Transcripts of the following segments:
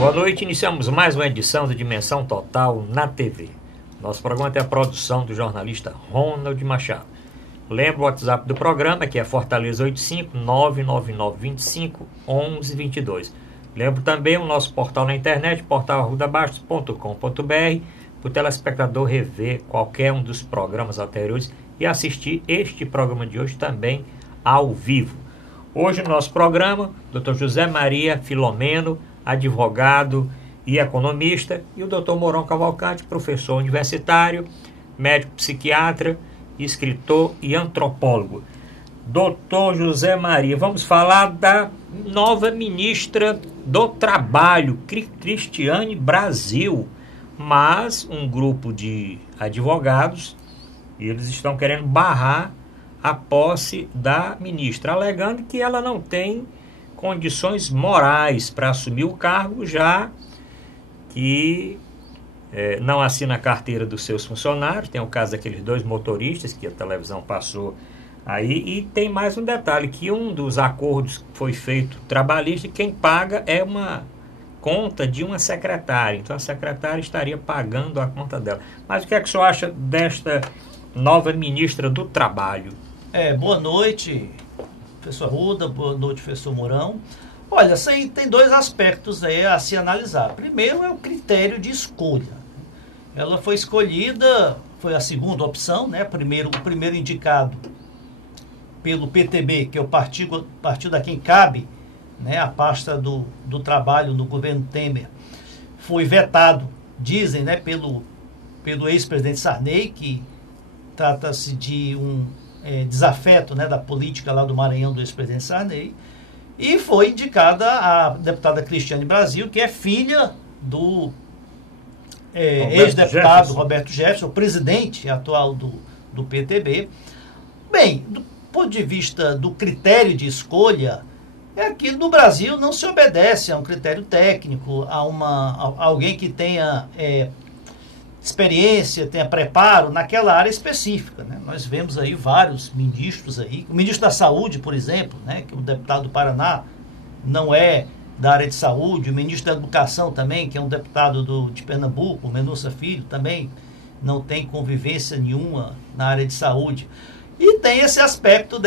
Boa noite, iniciamos mais uma edição do Dimensão Total na TV. Nosso programa tem a produção do jornalista Ronald Machado. Lembra o WhatsApp do programa, que é Fortaleza 85 99925 1122. Lembro também o nosso portal na internet, portal@arrudabastos.com.br, para o telespectador rever qualquer um dos programas anteriores e assistir este programa de hoje também ao vivo. Hoje no nosso programa, Dr. José Maria Filomeno, advogado e economista, e o Dr. Mourão Cavalcante, professor universitário, médico psiquiatra, escritor e antropólogo. Dr. José Maria, vamos falar da nova ministra do Trabalho, Cristiane Brasil, mas um grupo de advogados, eles estão querendo barrar a posse da ministra, alegando que ela não tem condições morais para assumir o cargo, já que não assina a carteira dos seus funcionários. Tem o caso daqueles 2 motoristas que a televisão passou aí, e tem mais um detalhe, que um dos acordos que foi feito trabalhista, quem paga é uma conta de uma secretária, então a secretária estaria pagando a conta dela. Mas o que é que o senhor acha desta nova ministra do Trabalho? Boa noite, professor Arruda, boa noite, professor Mourão. Olha, tem 2 aspectos aí a se analisar. Primeiro é o critério de escolha. Ela foi escolhida, foi a segunda opção, né? O primeiro indicado pelo PTB, que é o partido a quem cabe, né, a pasta do trabalho no governo Temer, foi vetado, dizem, né, pelo ex-presidente Sarney, que trata-se de um desafeto, né, da política lá do Maranhão do ex-presidente Sarney, e foi indicada a deputada Cristiane Brasil, que é filha do ex-deputado Roberto Jefferson, o presidente atual do PTB. Bem, do ponto de vista do critério de escolha, que no Brasil não se obedece a um critério técnico, a alguém que tenha experiência, tenha preparo naquela área específica, né? Nós vemos aí vários ministros aí, o ministro da Saúde, por exemplo, né, que é um deputado do Paraná, não é da área de saúde, o ministro da Educação também, que é um deputado de Pernambuco, o Mendonça Filho, também não tem convivência nenhuma na área de saúde. E tem esse aspecto o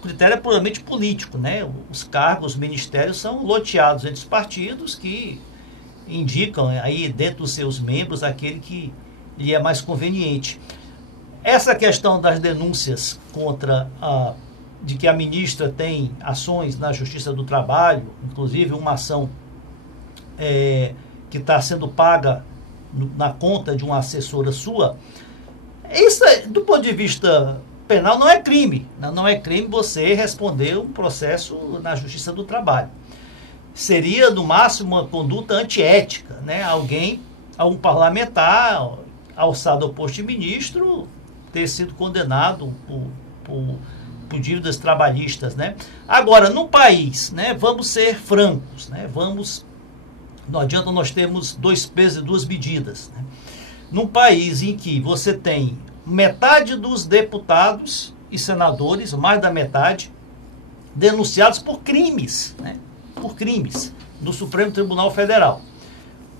critério é puramente político, né? Os cargos, os ministérios são loteados entre os partidos, que indicam aí dentro dos seus membros aquele que lhe é mais conveniente. Essa questão das denúncias de que a ministra tem ações na Justiça do Trabalho, inclusive uma ação que está sendo paga na conta de uma assessora sua, isso, do ponto de vista penal, não é crime. Não é crime você responder um processo na Justiça do Trabalho. Seria, no máximo, uma conduta antiética, né? Um parlamentar, alçado ao posto de ministro, ter sido condenado por dívidas trabalhistas, né? Agora, no país, né, vamos ser francos, né? Não adianta nós termos 2 pesos e 2 medidas, né? Num país em que você tem metade dos deputados e senadores, mais da metade, denunciados por crimes, né? Por crimes do Supremo Tribunal Federal.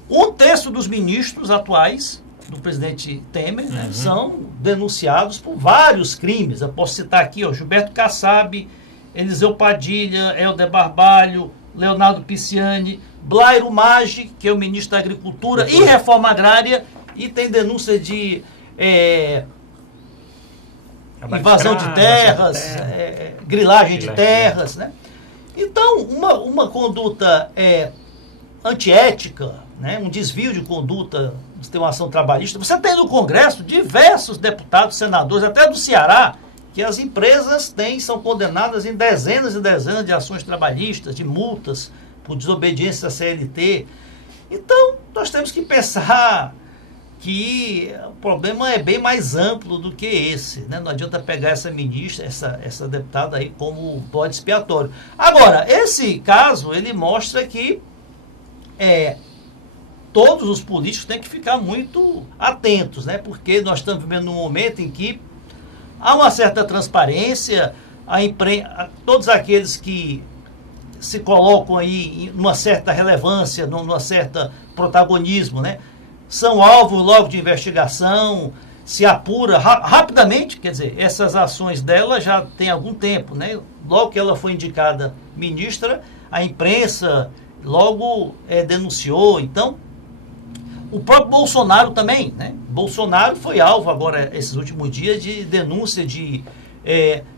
1/3 dos ministros atuais do presidente Temer, né, são denunciados por vários crimes. Eu posso citar aqui, Gilberto Kassab, Eliseu Padilha, Helder Barbalho, Leonardo Pisciani, Blairo Maggi, que é o ministro da Agricultura e Reforma Agrária, e tem denúncia de invasão de terras, grilagem de terras, né? Então, uma conduta antiética, né, um desvio de conduta, você tem uma ação trabalhista. Você tem no Congresso diversos deputados, senadores, até do Ceará, que as empresas são condenadas em dezenas e dezenas de ações trabalhistas, de multas por desobediência à CLT. Então, nós temos que pensar que o problema é bem mais amplo do que esse, né? Não adianta pegar essa ministra, essa deputada aí como bode expiatório. Agora, esse caso, ele mostra que todos os políticos têm que ficar muito atentos, né? Porque nós estamos vivendo num momento em que há uma certa transparência, todos aqueles que se colocam aí numa certa relevância, numa certa protagonismo, né? São alvos logo de investigação, se apura rapidamente, quer dizer, essas ações dela já tem algum tempo, né? Logo que ela foi indicada ministra, a imprensa logo denunciou. Então, o próprio Bolsonaro também, né? Bolsonaro foi alvo agora, esses últimos dias, de denúncia de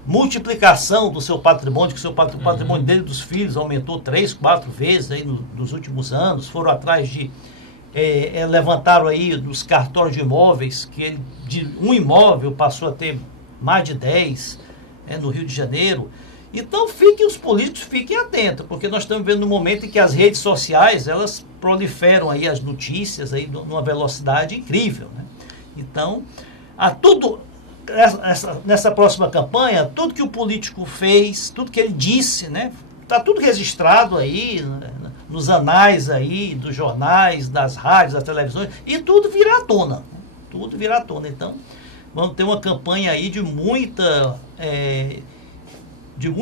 multiplicação do seu patrimônio, que o seu patrimônio dele, dos filhos, aumentou 3, 4 vezes aí nos últimos anos. Foram atrás de levantaram aí dos cartórios de imóveis, que ele, de um imóvel passou a ter mais de 10 no Rio de Janeiro. Então os políticos fiquem atentos, porque nós estamos vendo no momento em que as redes sociais, elas proliferam aí as notícias aí numa velocidade incrível, né? Então, nessa próxima campanha, tudo que o político fez, tudo que ele disse, né? Está tudo registrado aí, né, nos anais aí, dos jornais, das rádios, das televisões, e tudo virá à tona. Né? Tudo virá à tona. Então, vamos ter uma campanha aí de muito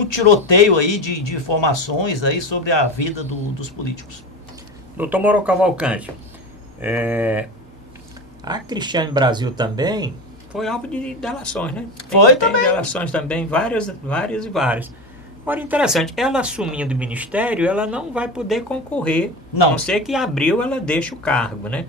tiroteio aí de informações aí sobre a vida dos políticos. Doutor Mauro Cavalcante, a Cristiane Brasil também foi alvo de delações, né? Foi tem também. Delações também, várias. Agora, interessante, ela assumindo o ministério, ela não vai poder concorrer. Não. A não ser que em abril ela deixe o cargo, né?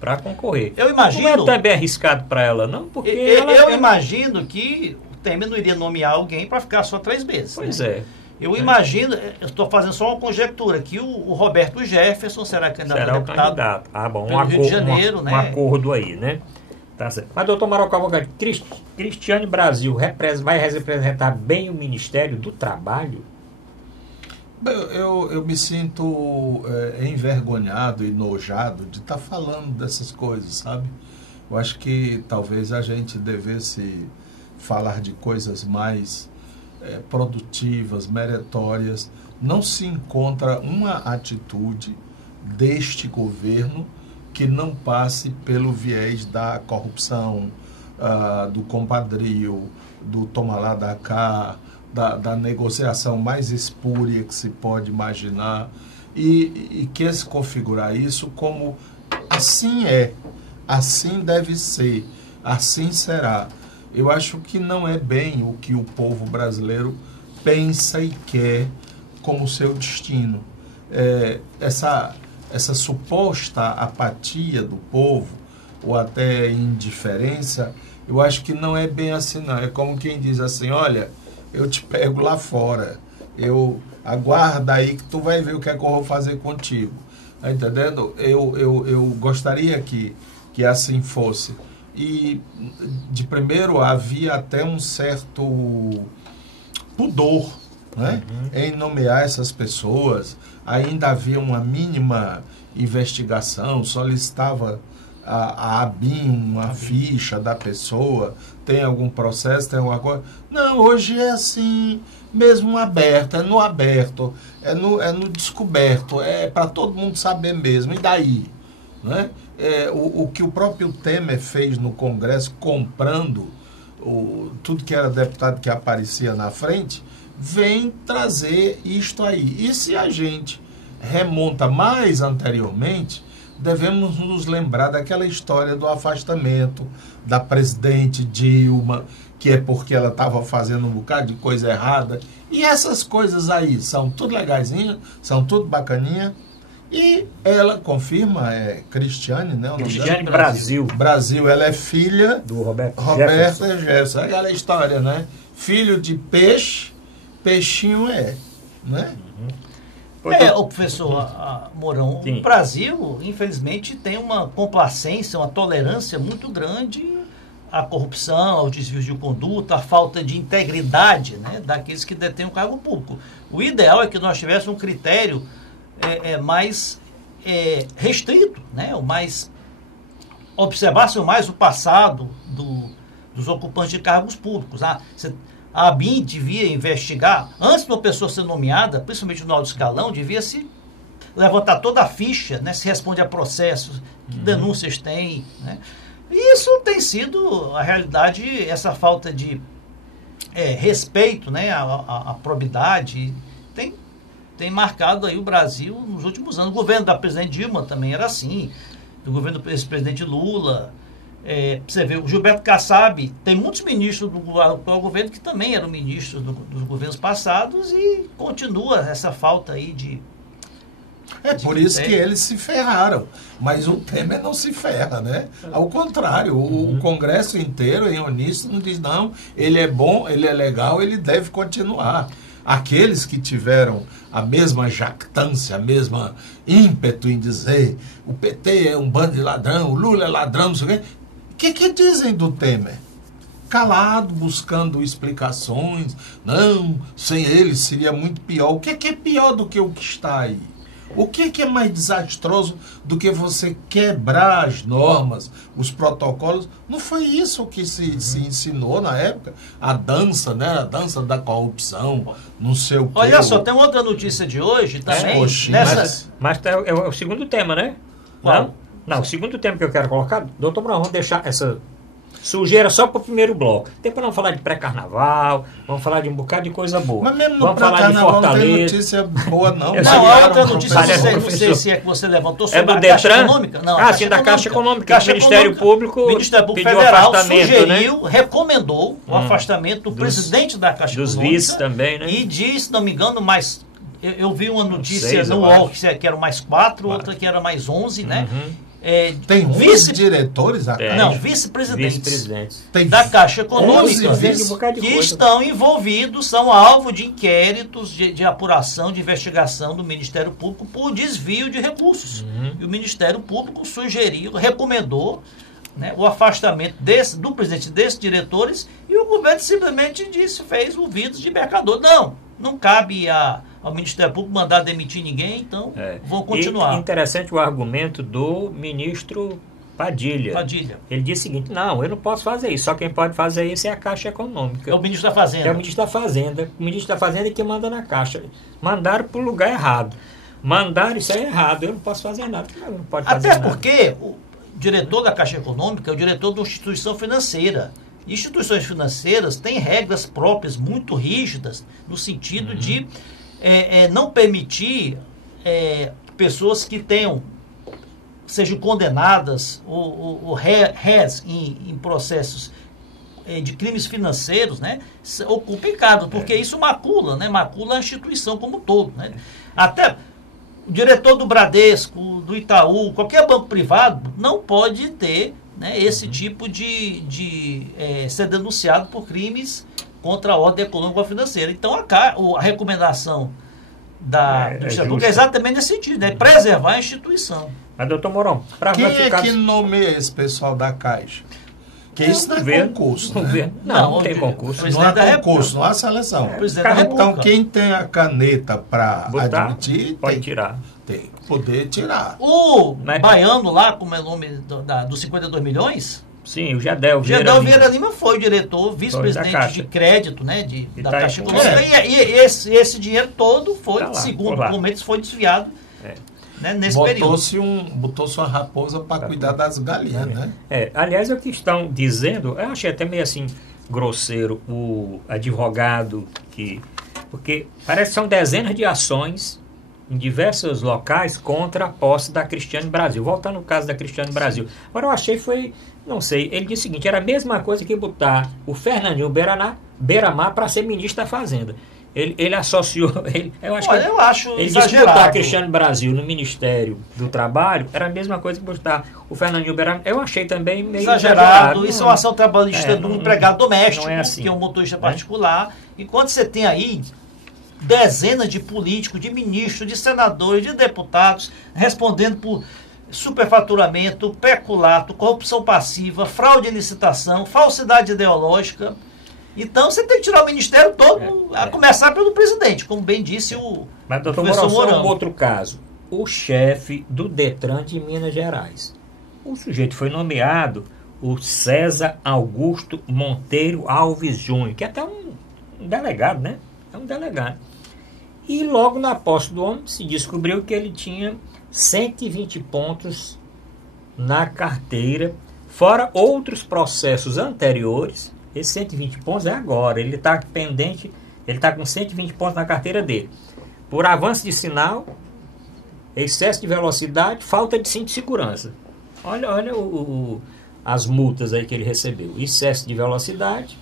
Para concorrer. Eu imagino... Não é também arriscado para ela, não? Porque eu imagino que o Temer não iria nomear alguém para ficar só 3 meses. Pois né? é. Eu imagino, eu estou fazendo só uma conjectura, que o Roberto Jefferson será candidato a deputado. Candidato. Ah, bom, pelo Rio de Janeiro, né? Um acordo aí, né? Tá certo. Mas, doutor Mauro Cavalcante, Cristiane Brasil vai representar bem o Ministério do Trabalho? Eu me sinto envergonhado e enojado de estar falando dessas coisas, sabe? Eu acho que talvez a gente devesse falar de coisas mais produtivas, meritórias. Não se encontra uma atitude deste governo que não passe pelo viés da corrupção, do compadrio, do toma lá da cá, da negociação mais espúria que se pode imaginar, e quer se configurar isso como assim assim deve ser, assim será. Eu acho que não é bem o que o povo brasileiro pensa e quer como seu destino. Essa suposta apatia do povo, ou até indiferença, eu acho que não é bem assim, não. É como quem diz assim, olha, eu te pego lá fora, eu aguarda aí que tu vai ver o que é que eu vou fazer contigo. Tá entendendo? Eu gostaria que assim fosse. E, de primeiro, havia até um certo pudor, né? Em nomear essas pessoas. Ainda havia uma mínima investigação, solicitava a ABIN uma ficha da pessoa, tem algum processo, tem alguma coisa. Não, hoje é assim, mesmo aberto, é no aberto, é no descoberto, é para todo mundo saber mesmo, e daí? Né? O que o próprio Temer fez no Congresso, comprando tudo que era deputado que aparecia na frente, vem trazer isto aí. E se a gente remonta mais anteriormente, devemos nos lembrar daquela história do afastamento da presidente Dilma, que é porque ela estava fazendo um bocado de coisa errada. E essas coisas aí são tudo legaisinhas, são tudo bacaninha. E ela confirma, Cristiane, né? Cristiane Brasil. Brasil, ela é filha do Roberto Jefferson. Aquela história, né? Filho de peixe, peixinho né? O professor Mourão, o Brasil, infelizmente, tem uma complacência, uma tolerância muito grande à corrupção, aos desvios de conduta, à falta de integridade, né, daqueles que detêm o cargo público. O ideal é que nós tivéssemos um critério mais restrito, né, observasse mais o passado dos ocupantes de cargos públicos. A ABIN devia investigar, antes de uma pessoa ser nomeada, principalmente no alto escalão, devia se levantar toda a ficha, né, se responde a processos, que denúncias tem, né? E isso tem sido a realidade, essa falta de respeito, né, à probidade, tem tem marcado aí o Brasil nos últimos anos. O governo da presidente Dilma também era assim, o governo do ex-presidente Lula. Você vê, o Gilberto Kassab, tem muitos ministros do atual governo que também eram ministros dos governos passados e continua essa falta aí de... Por isso que eles se ferraram. Mas o Temer não se ferra, né? Ao contrário, o Congresso inteiro, em uníssono, diz, não, ele é bom, ele é legal, ele deve continuar. Aqueles que tiveram a mesma jactância, a mesma ímpeto em dizer o PT é um bando de ladrão, o Lula é ladrão, não sei o quê. O que dizem do Temer? Calado, buscando explicações. Não, sem ele seria muito pior. O que é pior do que o que está aí? O que é mais desastroso do que você quebrar as normas, os protocolos? Não foi isso que se ensinou na época? A dança, né? A dança da corrupção, não sei o quê. Olha só, tem outra notícia de hoje também. Mas é o segundo tema, né? Qual? Não, o segundo tema que eu quero colocar, doutor Mourão, vamos deixar essa sujeira só para o primeiro bloco. Depois vamos falar de pré-carnaval, vamos falar de um bocado de coisa boa. Mas mesmo no vamos falar de Fortaleza. Não tem notícia boa, não. Não, a outra notícia, não sei se é que você levantou sobre do a Caixa Detran? Econômica. Não, sim, da Caixa Econômica. O Ministério Público pediu Federal afastamento, sugeriu, né? recomendou o afastamento do presidente da Caixa dos Econômica. Dos vices também, né? E diz, se não me engano, mais... Eu vi uma notícia 6, no UOL que era mais 4, outra que era mais 11, né? Tem vice-diretores? Não, vice-presidentes Tem da Caixa Econômica que coisa. Estão envolvidos, são alvo de inquéritos de apuração, de investigação do Ministério Público por desvio de recursos. E o Ministério Público sugeriu, recomendou, né, o afastamento do presidente desses diretores e o governo simplesmente fez ouvidos de mercador. Não cabe ao Ministério Público mandar demitir ninguém, então vão continuar. E interessante o argumento do ministro Padilha. Ele disse o seguinte, não, eu não posso fazer isso, só quem pode fazer isso é a Caixa Econômica. É o ministro da Fazenda. É o ministro da Fazenda. O ministro da Fazenda é que manda na Caixa. Mandaram para o lugar errado. Mandaram, isso é errado, eu não posso fazer nada. Não pode fazer Até nada. Porque o diretor da Caixa Econômica é o diretor de uma instituição financeira. Instituições financeiras têm regras próprias muito rígidas no sentido de não permitir pessoas que sejam condenadas ou réis em processos de crimes financeiros, né, ocupem cargos, porque isso macula a instituição como um todo, né? Até o diretor do Bradesco, do Itaú, qualquer banco privado não pode ter, né, esse tipo de ser denunciado por crimes contra a ordem econômica ou financeira. Então a recomendação do Ministério Público é exatamente nesse sentido, é preservar a instituição. Mas, doutor Mourão, quem é que nomeia esse pessoal da Caixa? Porque isso não é concurso, né? Não tem concurso. Não é concurso, não há seleção. Então, quem tem a caneta para admitir, pode tirar. Tem que poder tirar. O baiano lá, como é o nome dos 52 milhões? Sim, o Gedel Vieira Lima foi o diretor, vice-presidente de crédito, né, da Caixa Econômica. E esse dinheiro todo foi, segundo documentos, foi desviado. Né, nesse período. Botou-se uma raposa para cuidar das galinhas, né? Aliás, é o que estão dizendo, eu achei até meio assim grosseiro o advogado porque parece que são dezenas de ações em diversos locais contra a posse da Cristiane Brasil. Voltando no caso da Cristiane Brasil. Agora eu achei não sei, ele disse o seguinte, era a mesma coisa que botar o Fernandinho Beiramar para ser ministro da Fazenda. Ele associou... eu acho ele disse que botar a Cristiane Brasil no Ministério do Trabalho era a mesma coisa que botar o Fernandinho Beiramar. Eu achei também meio exagerado. Isso é uma ação trabalhista do empregado doméstico, assim, que é um motorista particular. Enquanto você tem aí dezenas de políticos, de ministros, de senadores, de deputados respondendo por superfaturamento, peculato, corrupção passiva, fraude em licitação, falsidade ideológica. Então você tem que tirar o ministério todo, a começar pelo presidente, como bem disse o Mas, doutor Mourão, um outro caso. O chefe do Detran de Minas Gerais. O sujeito foi nomeado o César Augusto Monteiro Alves Júnior, que é até um delegado, né? É um delegado. E logo na posse do homem se descobriu que ele tinha 120 pontos na carteira, fora outros processos anteriores. Esse 120 pontos é agora, ele está pendente, ele está com 120 pontos na carteira dele. por avanço de sinal, excesso de velocidade, falta de cinto de segurança. Olha as multas aí que ele recebeu. Excesso de velocidade,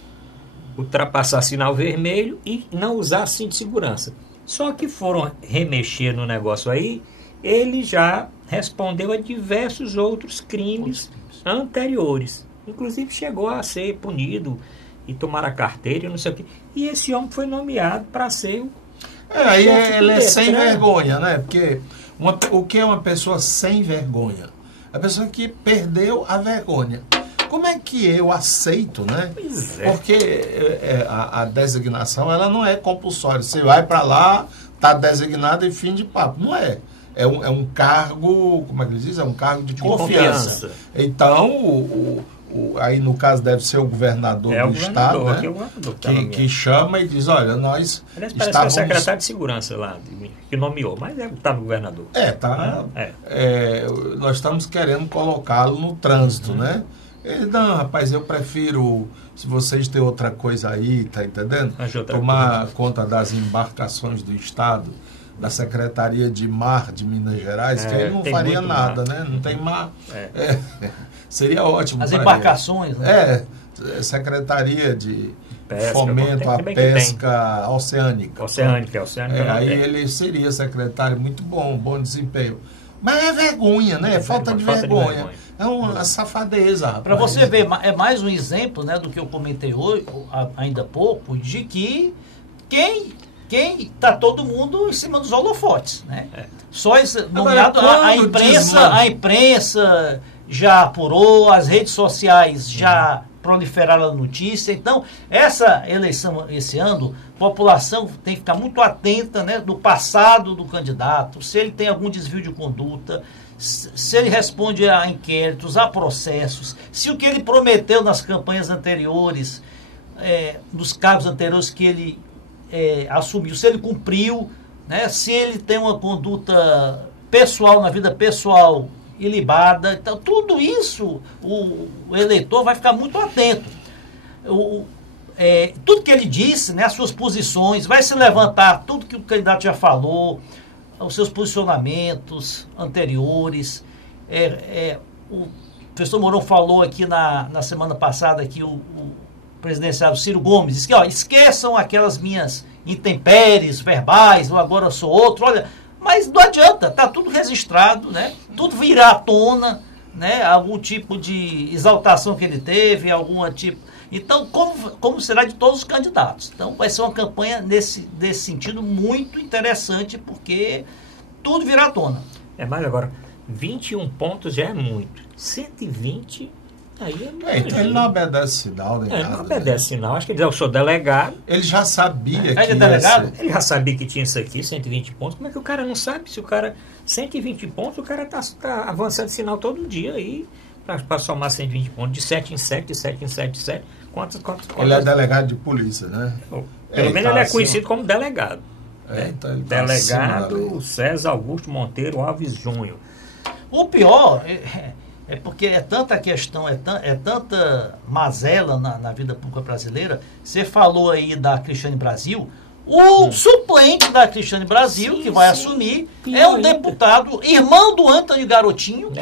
ultrapassar sinal vermelho e não usar cinto de segurança. Só que foram remexer no negócio aí, ele já respondeu a diversos outros crimes anteriores. Inclusive chegou a ser punido e tomar a carteira e não sei o quê. E esse homem foi nomeado para ser o... Aí ele é sem vergonha, né? Porque o que é uma pessoa sem vergonha? A pessoa que perdeu a vergonha. Como é que eu aceito, né? Pois é. Porque a designação, ela não é compulsória. Você vai para lá, está designado e fim de papo. Não é. É um cargo, como é que eles dizem? É um cargo de confiança. Então, aí no caso deve ser o governador do estado, né? Que chama e diz, olha, nós parece que é o secretário de segurança lá, que nomeou, mas está no governador. Nós estamos querendo colocá-lo no trânsito, né? Ele, não, rapaz, eu prefiro, se vocês têm outra coisa aí, tá entendendo? Tomar conta das embarcações do estado, da Secretaria de Mar de Minas Gerais, que aí não faria nada, né? Não tem mar. Seria ótimo. As embarcações, né? Secretaria de pesca, Fomento à Pesca Oceânica. Oceânica. Aí ele seria secretário, muito bom desempenho. Mas é vergonha, né? Falta de vergonha. É uma safadeza, rapaz. Para você ver, é mais um exemplo, né, do que eu comentei hoje, ainda há pouco, de que quem tá todo mundo em cima dos holofotes, né? Só isso, nomeado, a imprensa já apurou, as redes sociais já proliferaram a notícia. Então, essa eleição esse ano, a população tem que ficar muito atenta, né, do passado do candidato, se ele tem algum desvio de conduta, se ele responde a inquéritos, a processos, se o que ele prometeu nas campanhas anteriores, nos cargos anteriores que ele assumiu, se ele cumpriu, né, se ele tem uma conduta pessoal, na vida pessoal, ilibada. Então, tudo isso o eleitor vai ficar muito atento. Tudo que ele disse, né, as suas posições, vai se levantar tudo que o candidato já falou, os seus posicionamentos anteriores. O professor Mourão falou aqui na semana passada que o presidenciário Ciro Gomes disse que, esqueçam aquelas minhas intempéries verbais, eu agora sou outro, olha, mas não adianta, está tudo registrado, né? Tudo virá à tona, né? Algum tipo de exaltação que ele teve, algum tipo... Então, como será de todos os candidatos? Então, vai ser uma campanha nesse sentido muito interessante, porque tudo virá à tona. Mas agora, 21 pontos já é muito. 120... então ele não obedece sinal, nem nada. Não obedece sinal. Acho que ele diz, eu sou delegado. Ele já sabia que ele é delegado? Ele já sabia que tinha isso aqui, 120 pontos. Como é que o cara não sabe? Se o cara... 120 pontos, o cara tá avançando sinal todo dia aí para somar 120 pontos. De 7 em 7, de 7 em 7, de 7. Quantos? Ele é delegado de polícia, né? Pelo menos ele é conhecido como delegado. Então ele delegado César Augusto Monteiro Alves Júnior. O pior... É porque é tanta questão, é tanta mazela na vida pública brasileira. Você falou aí da Cristiane Brasil. O suplente da Cristiane Brasil, que vai assumir, é um deputado, irmão do Antônio Garotinho,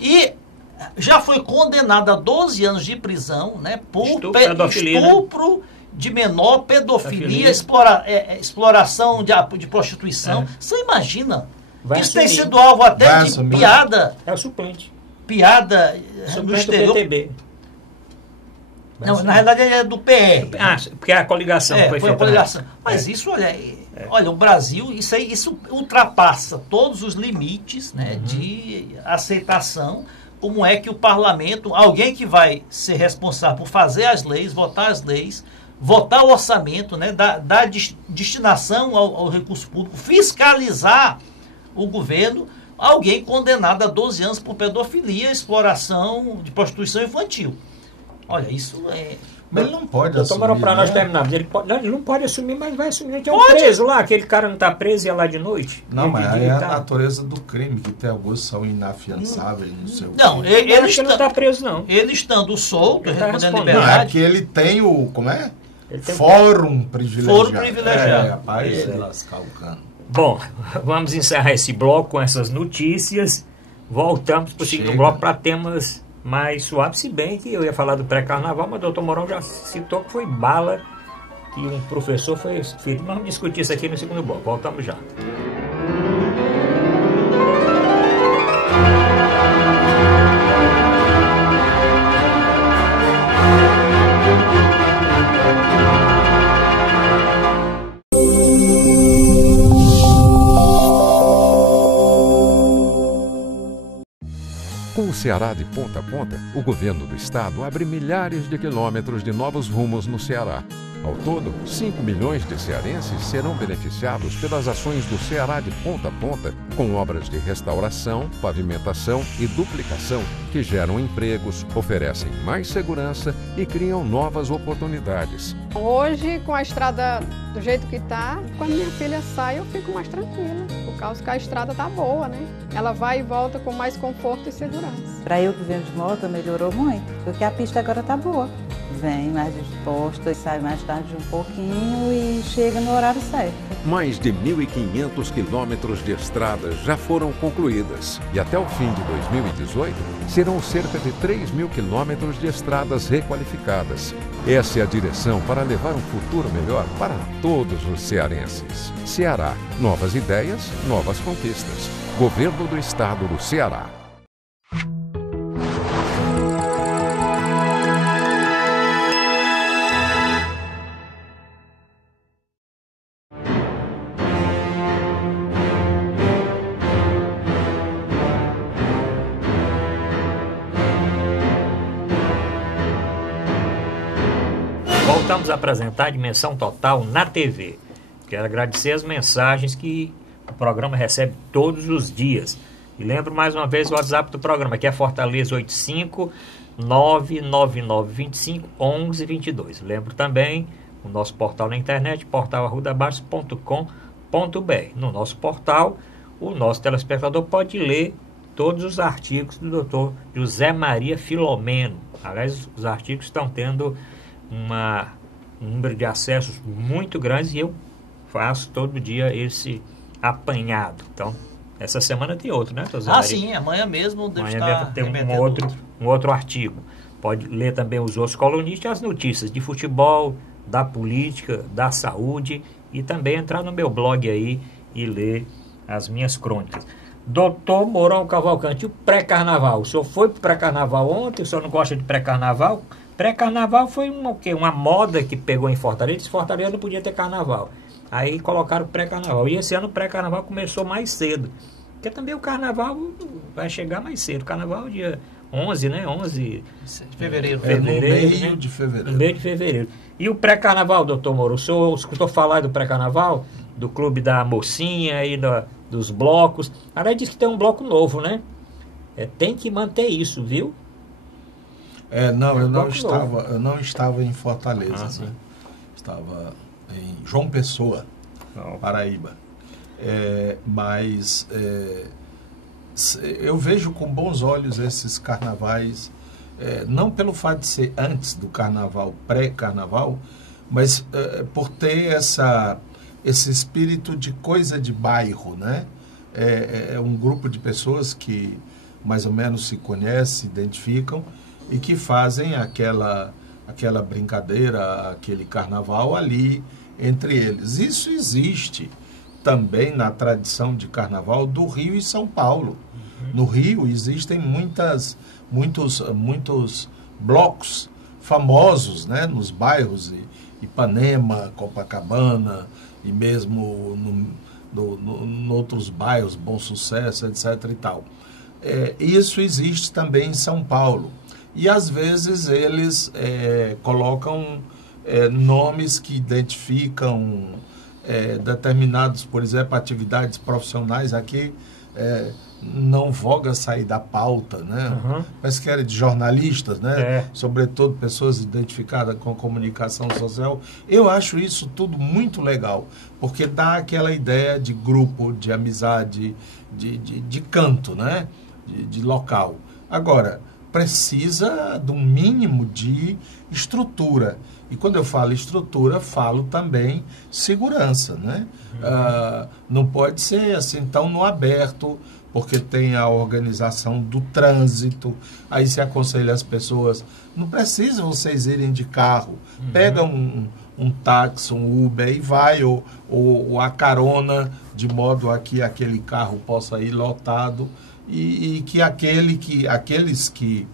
e já foi condenado a 12 anos de prisão, né, por estupro de menor, pedofilia, exploração de prostituição. Você imagina? Isso tem sido alvo até de piada. É o suplente. Piada no exterior. PTB. Não, na realidade ele é do PR. Porque a coligação foi feita. A coligação. Mas isso, olha, o Brasil, isso ultrapassa todos os limites, né, de aceitação. Como é que o parlamento, alguém que vai ser responsável por fazer as leis, votar o orçamento, né, dar destinação ao recurso público, fiscalizar o governo, alguém condenado a 12 anos por pedofilia, exploração de prostituição infantil. Olha, isso é... Mas ele não pode assumir, para nós terminarmos. Ele não pode assumir, mas vai assumir. Tem um preso lá, aquele cara não está preso e é lá de noite. Não, mas aí é a natureza do crime, que tem alguns que são inafiançáveis, não sei o quê. Não, ele não está preso, não. Ele estando solto, respondendo liberdade. Não, é que ele tem o... Como é? Fórum privilegiado. Fórum privilegiado. Rapaz, lascar o cano. Bom, vamos encerrar esse bloco com essas notícias. Voltamos para o segundo bloco para temas mais suaves, se bem que eu ia falar do pré-carnaval, mas o doutor Mourão já citou que foi bala que um professor foi feito. Vamos discutir isso aqui no segundo bloco. Voltamos já. Com o Ceará de ponta a ponta, o governo do estado abre milhares de quilômetros de novos rumos no Ceará. Ao todo, 5 milhões de cearenses serão beneficiados pelas ações do Ceará de ponta a ponta, com obras de restauração, pavimentação e duplicação que geram empregos, oferecem mais segurança e criam novas oportunidades. Hoje, com a estrada do jeito que está, quando minha filha sai, eu fico mais tranquila, por causa que a estrada está boa, né? Ela vai e volta com mais conforto e segurança. Para eu que venho de moto, melhorou muito, porque a pista agora está boa. Vem mais disposta, sai mais tarde um pouquinho e chega no horário certo. Mais de 1.500 quilômetros de estradas já foram concluídas e até o fim de 2018 serão cerca de 3.000 quilômetros de estradas requalificadas. Essa é a direção para levar um futuro melhor para todos os cearenses. Ceará, novas ideias, novas conquistas. Governo do Estado do Ceará. Voltamos a apresentar a Dimensão Total na TV. Quero agradecer as mensagens que o programa recebe todos os dias. E lembro mais uma vez o WhatsApp do programa, que é Fortaleza 85 99925 1122. Lembro também o nosso portal na internet, portalarrudabaixo.com.br. No nosso portal, o nosso telespectador pode ler todos os artigos do Dr. José Maria Filomeno. Aliás, os artigos estão tendo um número de acessos muito grande e eu faço todo dia esse apanhado. Então, essa semana tem outro, né, José Maria? Sim, amanhã mesmo deve estar tem um outro artigo. Pode ler também os outros colunistas e as notícias de futebol, da política, da saúde e também entrar no meu blog aí e ler as minhas crônicas. Doutor Mourão Cavalcante, o pré-carnaval. O senhor foi para o pré-carnaval ontem? O senhor não gosta de pré-carnaval? Pré-carnaval foi uma moda que pegou em Fortaleza. Fortaleza não podia ter carnaval. Aí colocaram pré-carnaval. E esse ano o pré-carnaval começou mais cedo. Porque também o carnaval vai chegar mais cedo. O carnaval é dia 11, né? 11 de fevereiro. No meio né? de fevereiro. No meio de fevereiro. E o pré-carnaval, doutor Moura? O senhor escutou falar do pré-carnaval? Do clube da mocinha e dos blocos. Aliás, diz que tem um bloco novo, né? Tem que manter isso, viu? Não, eu não estava em Fortaleza, né? Estava em João Pessoa, Paraíba. Mas eu vejo com bons olhos esses carnavais, não pelo fato de ser antes do carnaval, pré-carnaval, mas por ter esse espírito de coisa de bairro, né? É um grupo de pessoas que mais ou menos se conhecem, se identificam, e que fazem aquela brincadeira, aquele carnaval ali entre eles. Isso existe também na tradição de carnaval do Rio e São Paulo. No Rio existem muitos blocos famosos, né, nos bairros, Ipanema, Copacabana, e mesmo em outros bairros, Bom Sucesso, etc. e tal. Isso existe também em São Paulo. E às vezes eles colocam nomes que identificam determinados, por exemplo, atividades profissionais. Aqui não voga sair da pauta, né? Mas que era de jornalistas, né? Sobretudo pessoas identificadas com comunicação social. Eu acho isso tudo muito legal, porque dá aquela ideia de grupo, de amizade, de canto, né? De local. Agora, precisa de um mínimo de estrutura. E quando eu falo estrutura, falo também segurança, né? Não pode ser assim tão no aberto, porque tem a organização do trânsito, aí se aconselha as pessoas, não precisa vocês irem de carro, pega um táxi, um Uber e vai, ou a carona, de modo a que aquele carro possa ir lotado, e que aqueles que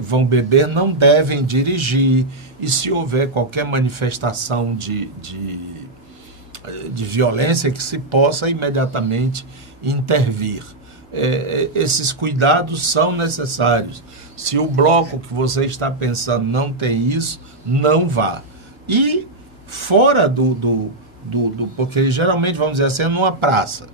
vão beber não devem dirigir, e se houver qualquer manifestação de violência, que se possa imediatamente intervir. Esses cuidados são necessários. Se o bloco que você está pensando não tem isso, não vá. E fora porque geralmente, vamos dizer assim, é numa praça,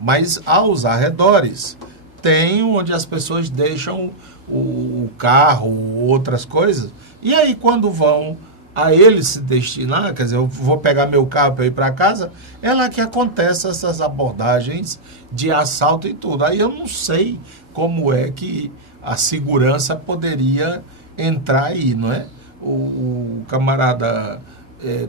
mas aos arredores tem onde as pessoas deixam o carro, outras coisas, e aí quando vão a eles se destinar, quer dizer, eu vou pegar meu carro para ir para casa, é lá que acontecem essas abordagens de assalto e tudo. Aí eu não sei como é que a segurança poderia entrar aí, não é? O camarada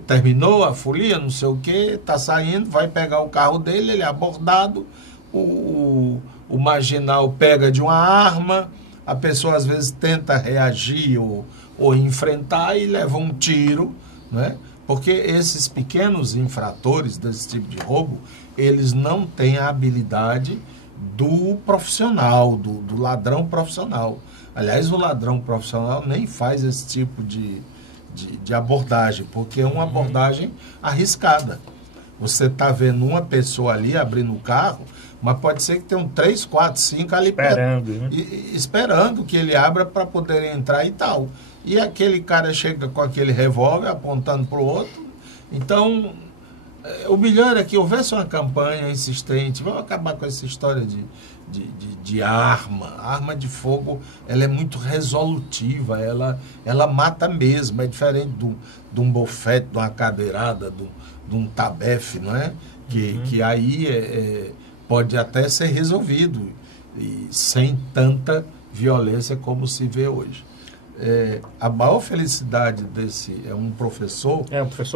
terminou a folia, não sei o que, está saindo, vai pegar o carro dele, ele é abordado, o marginal pega de uma arma, a pessoa às vezes tenta reagir ou enfrentar e leva um tiro, né? Porque esses pequenos infratores desse tipo de roubo, eles não têm a habilidade do profissional, do ladrão profissional. Aliás, o ladrão profissional nem faz esse tipo de abordagem, porque é uma abordagem arriscada. Você está vendo uma pessoa ali abrindo o carro, mas pode ser que tenham 3, 4, 5 ali esperando, perto, né? Esperando que ele abra para poder entrar e tal. E aquele cara chega com aquele revólver apontando para o outro. Então, o melhor é que houvesse uma campanha insistente. Vamos acabar com essa história de arma. A arma de fogo, ela é muito resolutiva, ela mata mesmo. É diferente de um bofete, de uma cadeirada, de um tabefe, não é? Que aí pode até ser resolvido e sem tanta violência como se vê hoje. A maior felicidade desse um professor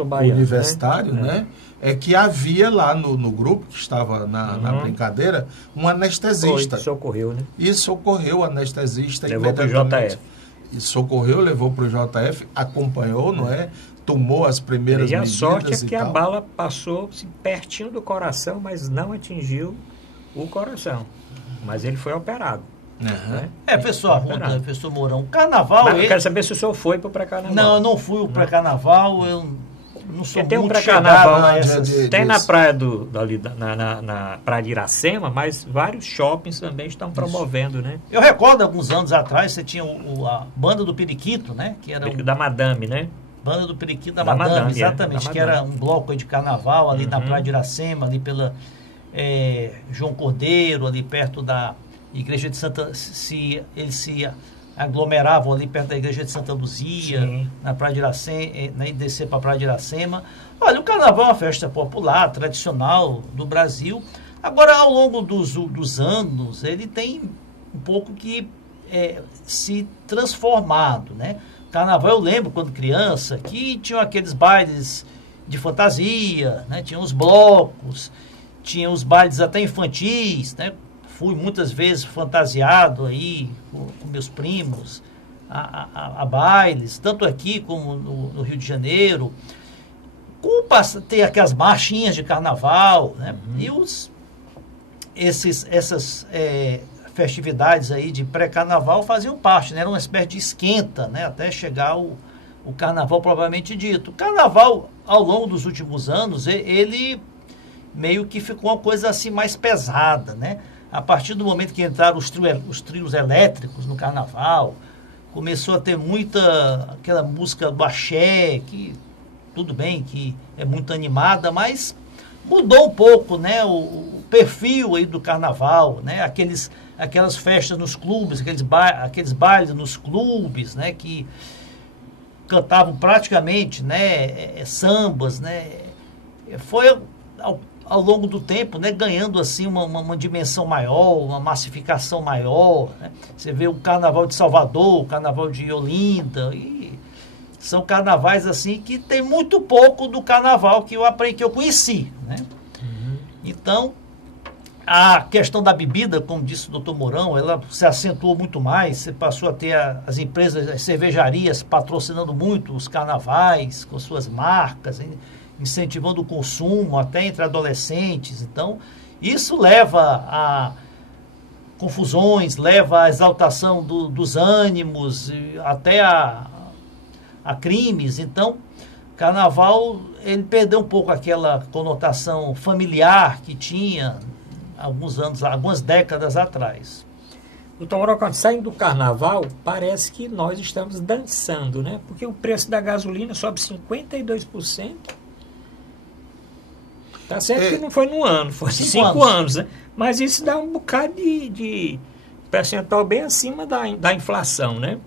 baiano, universitário, né? É que havia lá no grupo que estava na brincadeira um anestesista. Isso ocorreu, né? Isso ocorreu, o anestesista levou para o JF. Socorreu, levou para o JF, acompanhou, não é? Tomou as primeiras medidas. E a sorte é que a bala passou pertinho do coração, mas não atingiu o coração. Mas ele foi operado. Né? Professor Arruda, professor Mourão, o carnaval... Mas eu quero saber se o senhor foi para o pré-carnaval. Não, eu não fui o pré-carnaval, eu não sou tem muito pré-carnaval nessas... Tem na praia na praia de Iracema, mas vários shoppings também estão promovendo, né? Eu recordo, alguns anos atrás, você tinha a Banda do Periquito, né? Que era da Madame, né? Banda do Periquito da Madame, exatamente, que era um bloco aí de carnaval ali na praia de Iracema, ali pela João Cordeiro, ali perto da Igreja de Santa... Eles se aglomeravam ali perto da Igreja de Santa Luzia, sim, na Praia de Iracema, né, e descer para a Praia de Iracema. Olha, o carnaval é uma festa popular, tradicional do Brasil. Agora, ao longo dos anos, ele tem um pouco que se transformado, né? Carnaval, eu lembro quando criança que tinham aqueles bailes de fantasia, né? Tinha os blocos, tinha os bailes até infantis, né? Fui muitas vezes fantasiado aí com meus primos a bailes, tanto aqui como no Rio de Janeiro. Tem aquelas marchinhas de carnaval, né? E essas festividades aí de pré-carnaval faziam parte, né? Era uma espécie de esquenta, né? Até chegar o carnaval propriamente dito. O carnaval, ao longo dos últimos anos, ele meio que ficou uma coisa assim mais pesada, né? A partir do momento que entraram os trios elétricos no carnaval, começou a ter aquela música do axé, que tudo bem, que é muito animada, mas mudou um pouco, né, o perfil aí do carnaval, né, aquelas festas nos clubes, aqueles bailes nos clubes, né, que cantavam praticamente, né, sambas, né, foi ao longo do tempo, né, ganhando assim uma dimensão maior, uma massificação maior, né? Você vê o Carnaval de Salvador, o Carnaval de Olinda, e são carnavais assim que tem muito pouco do carnaval que eu aprendi, que eu conheci, né? Então, a questão da bebida, como disse o doutor Mourão, ela se acentuou muito mais. Você passou a ter as empresas, as cervejarias patrocinando muito os carnavais com suas marcas, incentivando o consumo até entre adolescentes. Então, isso leva a confusões, leva à exaltação dos ânimos, até a crimes. Então, carnaval, ele perdeu um pouco aquela conotação familiar que tinha algumas décadas atrás. Doutor Mourão, quando saindo do carnaval, parece que nós estamos dançando, né? Porque o preço da gasolina sobe 52%. Tá certo que não foi no ano, foi 5 anos, né? Mas isso dá um bocado de percentual bem acima da inflação, né?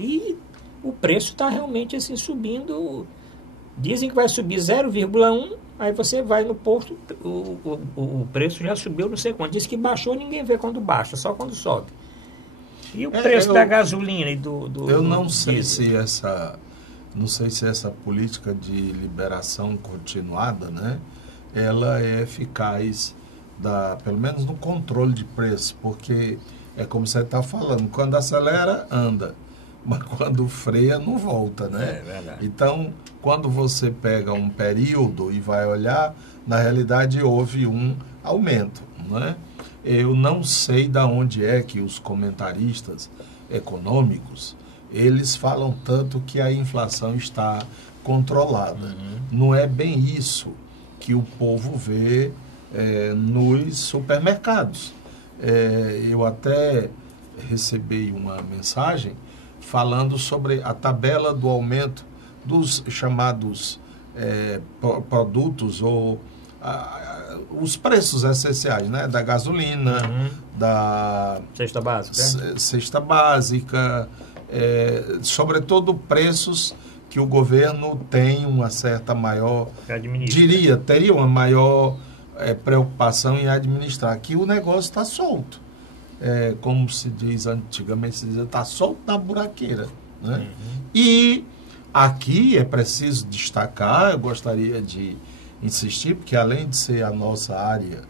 E o preço está realmente assim subindo. Dizem que vai subir 0,1, aí você vai no posto, o preço já subiu não sei quanto. Diz que baixou, ninguém vê quando baixa, só quando sobe. E o preço da gasolina e do eu não sei se essa política de liberação continuada, né, ela é eficaz, pelo menos no controle de preço, porque é como você está falando, quando acelera, anda. Mas quando freia, não volta, né? É verdade. Então, quando você pega um período e vai olhar, na realidade houve um aumento, né? Eu não sei de onde é que os comentaristas econômicos, eles falam tanto que a inflação está controlada. Não é bem isso que o povo vê nos supermercados. Eu até recebi uma mensagem falando sobre a tabela do aumento dos chamados produtos ou os preços essenciais, né? Da gasolina, da cesta básica, sobretudo preços que o governo tem uma certa maior, teria uma maior preocupação em administrar, que o negócio está solto. Como se diz antigamente, se dizia, está solto na buraqueira, né? E aqui é preciso destacar, eu gostaria de insistir, porque além de ser a nossa área,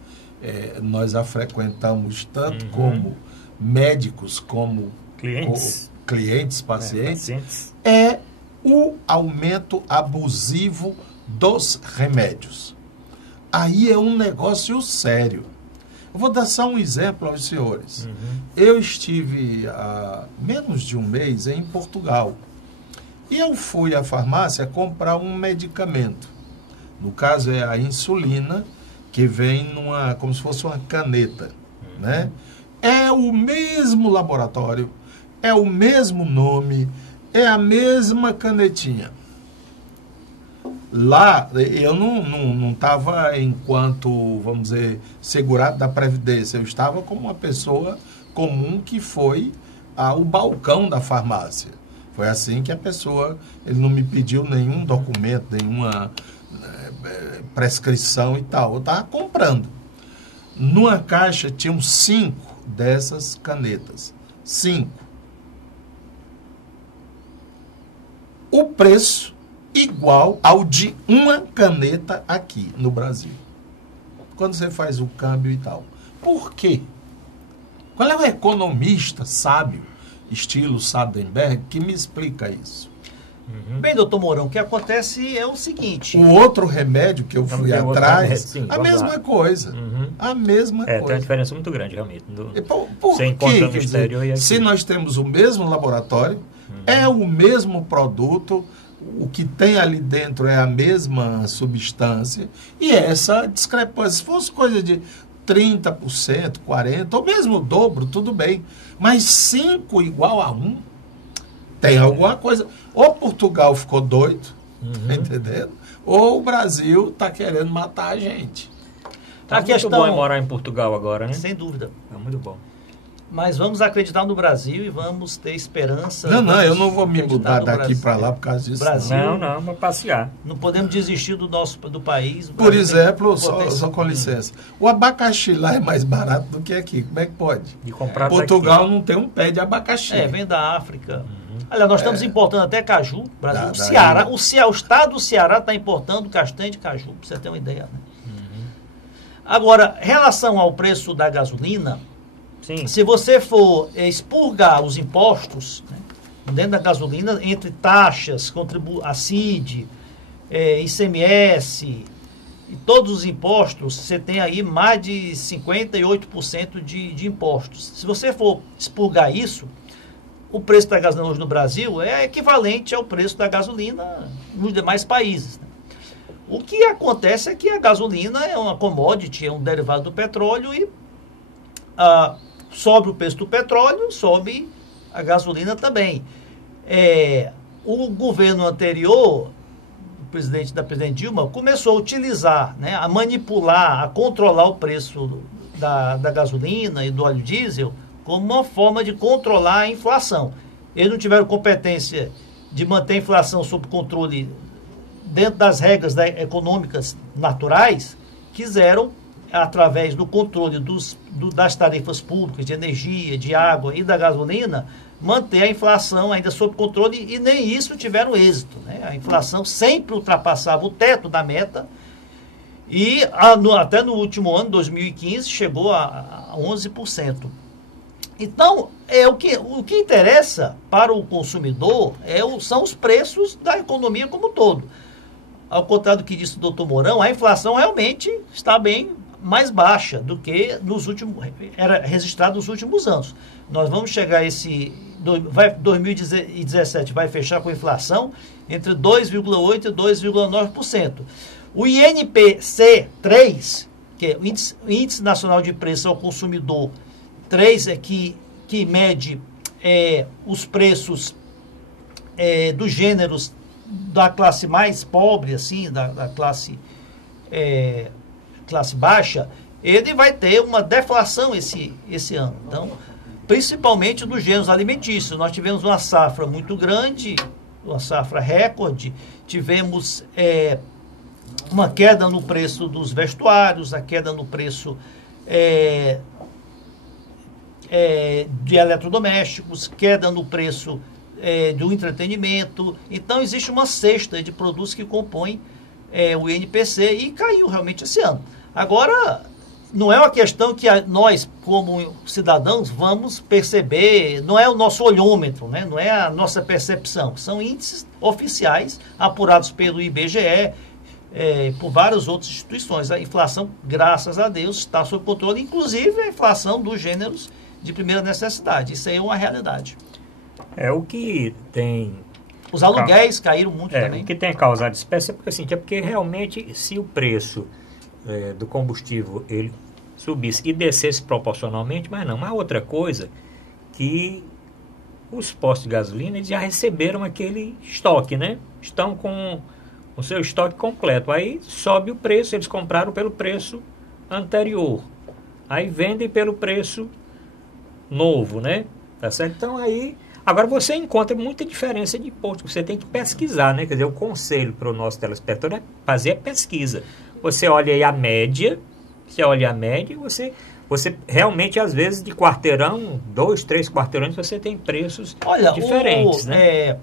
nós a frequentamos tanto como médicos, como clientes, pacientes, é o aumento abusivo dos remédios. Aí é um negócio sério. Eu vou dar só um exemplo aos senhores. Eu estive há menos de um mês em Portugal e eu fui à farmácia comprar um medicamento. No caso é a insulina, que vem como se fosse uma caneta, né? É o mesmo laboratório, é o mesmo nome, é a mesma canetinha. Lá, eu não estava enquanto, vamos dizer, segurado da Previdência. Eu estava como uma pessoa comum que foi ao balcão da farmácia. Foi assim que a pessoa, ele não me pediu nenhum documento, nenhuma prescrição e tal. Eu estava comprando. Numa caixa tinham 5 dessas canetas. 5. O preço igual ao de uma caneta aqui no Brasil. Quando você faz o câmbio e tal. Por quê? Qual é o economista sábio, estilo Sardenberg, que me explica isso? Bem, doutor Mourão, o que acontece é o seguinte... O outro remédio que eu fui atrás, a mesma coisa. A mesma coisa. Tem uma diferença muito grande, realmente. Por quê? Quer dizer, se nós temos o mesmo laboratório, é o mesmo produto, o que tem ali dentro é a mesma substância, e essa discrepância, se fosse coisa de 30%, 40%, ou mesmo o dobro, tudo bem. Mas 5 igual a 1, tem alguma coisa. Ou Portugal ficou doido, tá entendendo? Ou o Brasil está querendo matar a gente. Tá muito bom morar em Portugal agora, né? Sem dúvida. É muito bom. Mas vamos acreditar no Brasil e vamos ter esperança. Não, eu não vou me acreditar mudar no daqui Brasil. para lá por causa disso. Brasil. Não, vamos passear. Não podemos desistir do país. O Por Brasil exemplo, tem potencial. só com licença, o abacaxi lá é mais barato do que aqui. Como é que pode? De comprar Portugal não tem um pé de abacaxi. Vem da África. Olha, nós estamos importando até caju. Brasil. O Daí. Ceará, o estado do Ceará está importando castanha de caju, para você ter uma ideia. Né? Agora, em relação ao preço da gasolina, Sim. se você for expurgar os impostos, né, dentro da gasolina, entre taxas, a CID, ICMS e todos os impostos, você tem aí mais de 58% de impostos. Se você for expurgar isso, o preço da gasolina hoje no Brasil é equivalente ao preço da gasolina nos demais países. Né? O que acontece é que a gasolina é uma commodity, é um derivado do petróleo e sobe o preço do petróleo, sobe a gasolina também. O governo anterior, da presidente Dilma, começou a utilizar, né, a manipular, a controlar o preço da gasolina e do óleo diesel como uma forma de controlar a inflação. Eles não tiveram competência de manter a inflação sob controle dentro das regras econômicas naturais, quiseram, através do controle das tarifas públicas de energia, de água e da gasolina, manter a inflação ainda sob controle e nem isso tiveram êxito. Né? A inflação sempre ultrapassava o teto da meta e até no último ano, 2015, chegou a 11%. Então, o que interessa para o consumidor são os preços da economia como um todo. Ao contrário do que disse o doutor Mourão, a inflação realmente está bem mais baixa do que era registrado nos últimos anos. Nós vamos chegar 2017 vai fechar com inflação entre 2,8% e 2,9%. O INPC 3, que é o Índice Nacional de Preços ao Consumidor 3, que mede os preços dos gêneros da classe mais pobre, assim, da classe baixa, ele vai ter uma deflação esse ano. Então, principalmente dos gêneros alimentícios. Nós tivemos uma safra muito grande, uma safra recorde, tivemos uma queda no preço dos vestuários, a queda no preço de eletrodomésticos, queda no preço do entretenimento. Então, existe uma cesta de produtos que compõem o INPC e caiu realmente esse ano. Agora, não é uma questão que nós, como cidadãos, vamos perceber, não é o nosso olhômetro, né? Não é a nossa percepção. São índices oficiais apurados pelo IBGE, por várias outras instituições. A inflação, graças a Deus, está sob controle, inclusive a inflação dos gêneros de primeira necessidade. Isso aí é uma realidade. O que tem... Os aluguéis caíram muito também. O que tem causado espécie é porque realmente, se o preço do combustível ele subisse e descesse proporcionalmente, mas não. Mas outra coisa, que os postos de gasolina eles já receberam aquele estoque, né? Estão com o seu estoque completo. Aí sobe o preço, eles compraram pelo preço anterior. Aí vendem pelo preço novo, né? Tá certo? Então aí... Agora você encontra muita diferença de imposto. Você tem que pesquisar, né? Quer dizer, o conselho para o nosso telespectador é fazer a pesquisa. Você olha aí a média, você realmente, às vezes, de quarteirão, 2, 3 quarteirões, você tem preços diferentes, né?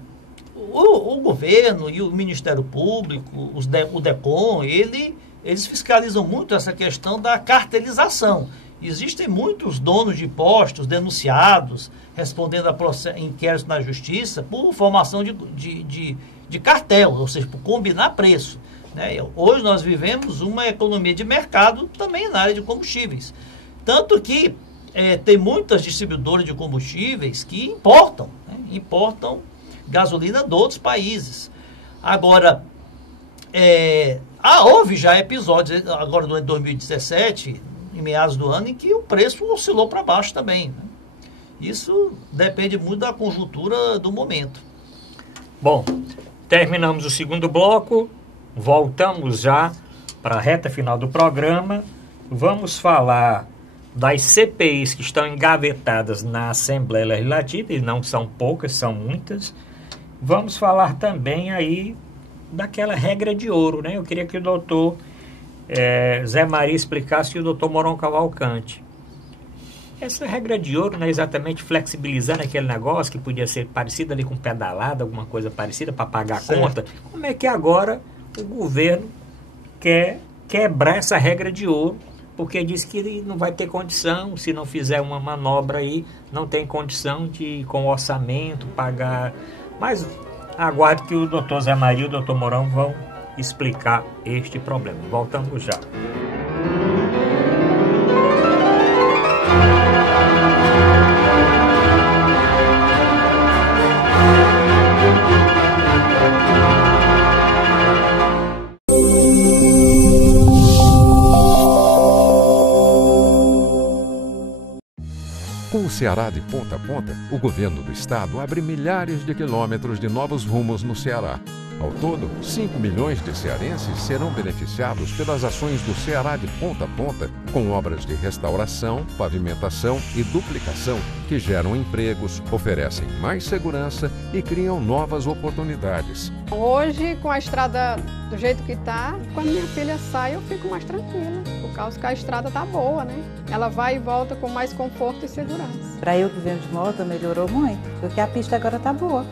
O governo e o Ministério Público, o DECOM, eles fiscalizam muito essa questão da cartelização. Existem muitos donos de postos denunciados, respondendo a inquéritos na justiça, por formação de cartel, ou seja, por combinar preço. Né? Hoje nós vivemos uma economia de mercado também na área de combustíveis. Tanto que tem muitas distribuidoras de combustíveis que importam gasolina de outros países. Agora, houve já episódios, agora no ano de 2017, em meados do ano, em que o preço oscilou para baixo também. Né? Isso depende muito da conjuntura do momento. Bom, terminamos o segundo bloco, voltamos já para a reta final do programa. Vamos falar das CPIs que estão engavetadas na Assembleia Legislativa, e não são poucas, são muitas. Vamos falar também aí daquela regra de ouro, né? Eu queria que o doutor Zé Maria explicasse, e o doutor Mourão Cavalcante. Essa regra de ouro, né, exatamente flexibilizando aquele negócio que podia ser parecido ali com pedalada, alguma coisa parecida para pagar a conta. Como é que agora o governo quer quebrar essa regra de ouro? Porque diz que não vai ter condição, se não fizer uma manobra aí, não tem condição de, com o orçamento, pagar. Mas aguardo que o doutor Zé Maria e o doutor Mourão vão explicar este problema. Voltamos já. Com o Ceará de ponta a ponta, o governo do estado abre milhares de quilômetros de novos rumos no Ceará. Ao todo, 5 milhões de cearenses serão beneficiados pelas ações do Ceará de ponta a ponta, com obras de restauração, pavimentação e duplicação que geram empregos, oferecem mais segurança e criam novas oportunidades. Hoje, com a estrada do jeito que está, quando minha filha sai, eu fico mais tranquila, por causa que a estrada está boa, né? Ela vai e volta com mais conforto e segurança. Para eu que venho de moto, melhorou muito, porque a pista agora está boa.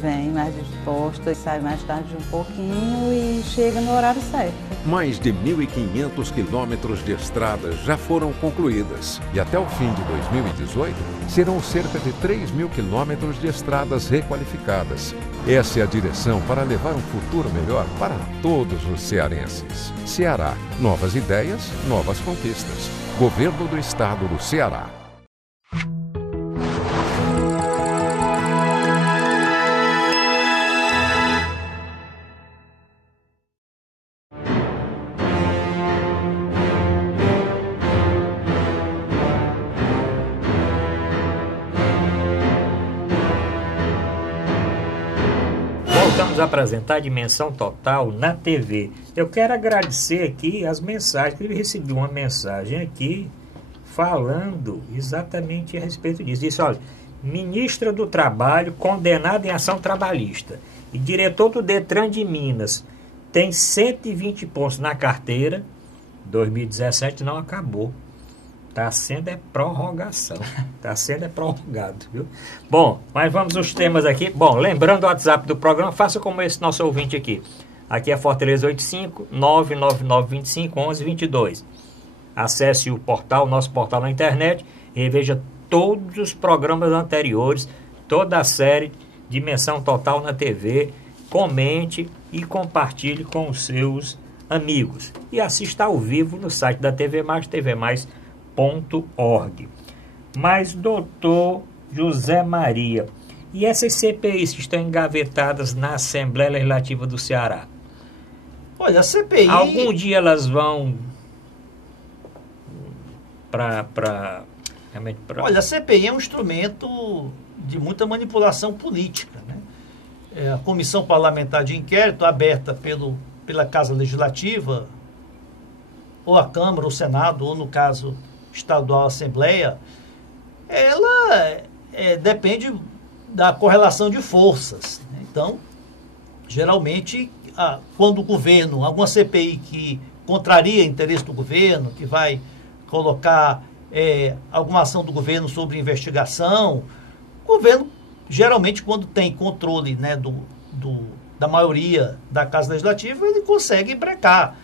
Vem mais disposta, sai mais tarde um pouquinho e chega no horário certo. Mais de 1.500 quilômetros de estradas já foram concluídas e até o fim de 2018 serão cerca de 3.000 quilômetros de estradas requalificadas. Essa é a direção para levar um futuro melhor para todos os cearenses. Ceará, novas ideias, novas conquistas. Governo do Estado do Ceará. Vamos apresentar a Dimensão Total na TV. Eu quero agradecer aqui as mensagens. Eu recebi uma mensagem aqui falando exatamente a respeito disso. Disse, olha, ministra do Trabalho condenada em ação trabalhista e diretor do Detran de Minas tem 120 pontos na carteira. 2017 não acabou. Está sendo prorrogação. Está sendo prorrogado, viu? Bom, mas vamos aos temas aqui. Bom, lembrando o WhatsApp do programa, faça como esse nosso ouvinte aqui. Aqui é Fortaleza 85 99925 1122. Acesse o portal, nosso portal na internet, e veja todos os programas anteriores, toda a série Dimensão Total na TV. Comente e compartilhe com os seus amigos. E assista ao vivo no site da TV Mais, tvmais.org. Mas, doutor José Maria, e essas CPIs que estão engavetadas na Assembleia Legislativa do Ceará? Olha, a CPI... Algum dia elas vão realmente Olha, a CPI é um instrumento de muita manipulação política, né? É a Comissão Parlamentar de Inquérito, aberta pela Casa Legislativa, ou a Câmara, ou o Senado, ou no caso estadual Assembleia, ela depende da correlação de forças, né? Então, geralmente, quando o governo, alguma CPI que contraria o interesse do governo, que vai colocar alguma ação do governo sobre investigação, o governo, geralmente, quando tem controle, né, da maioria da Casa Legislativa, ele consegue brecar.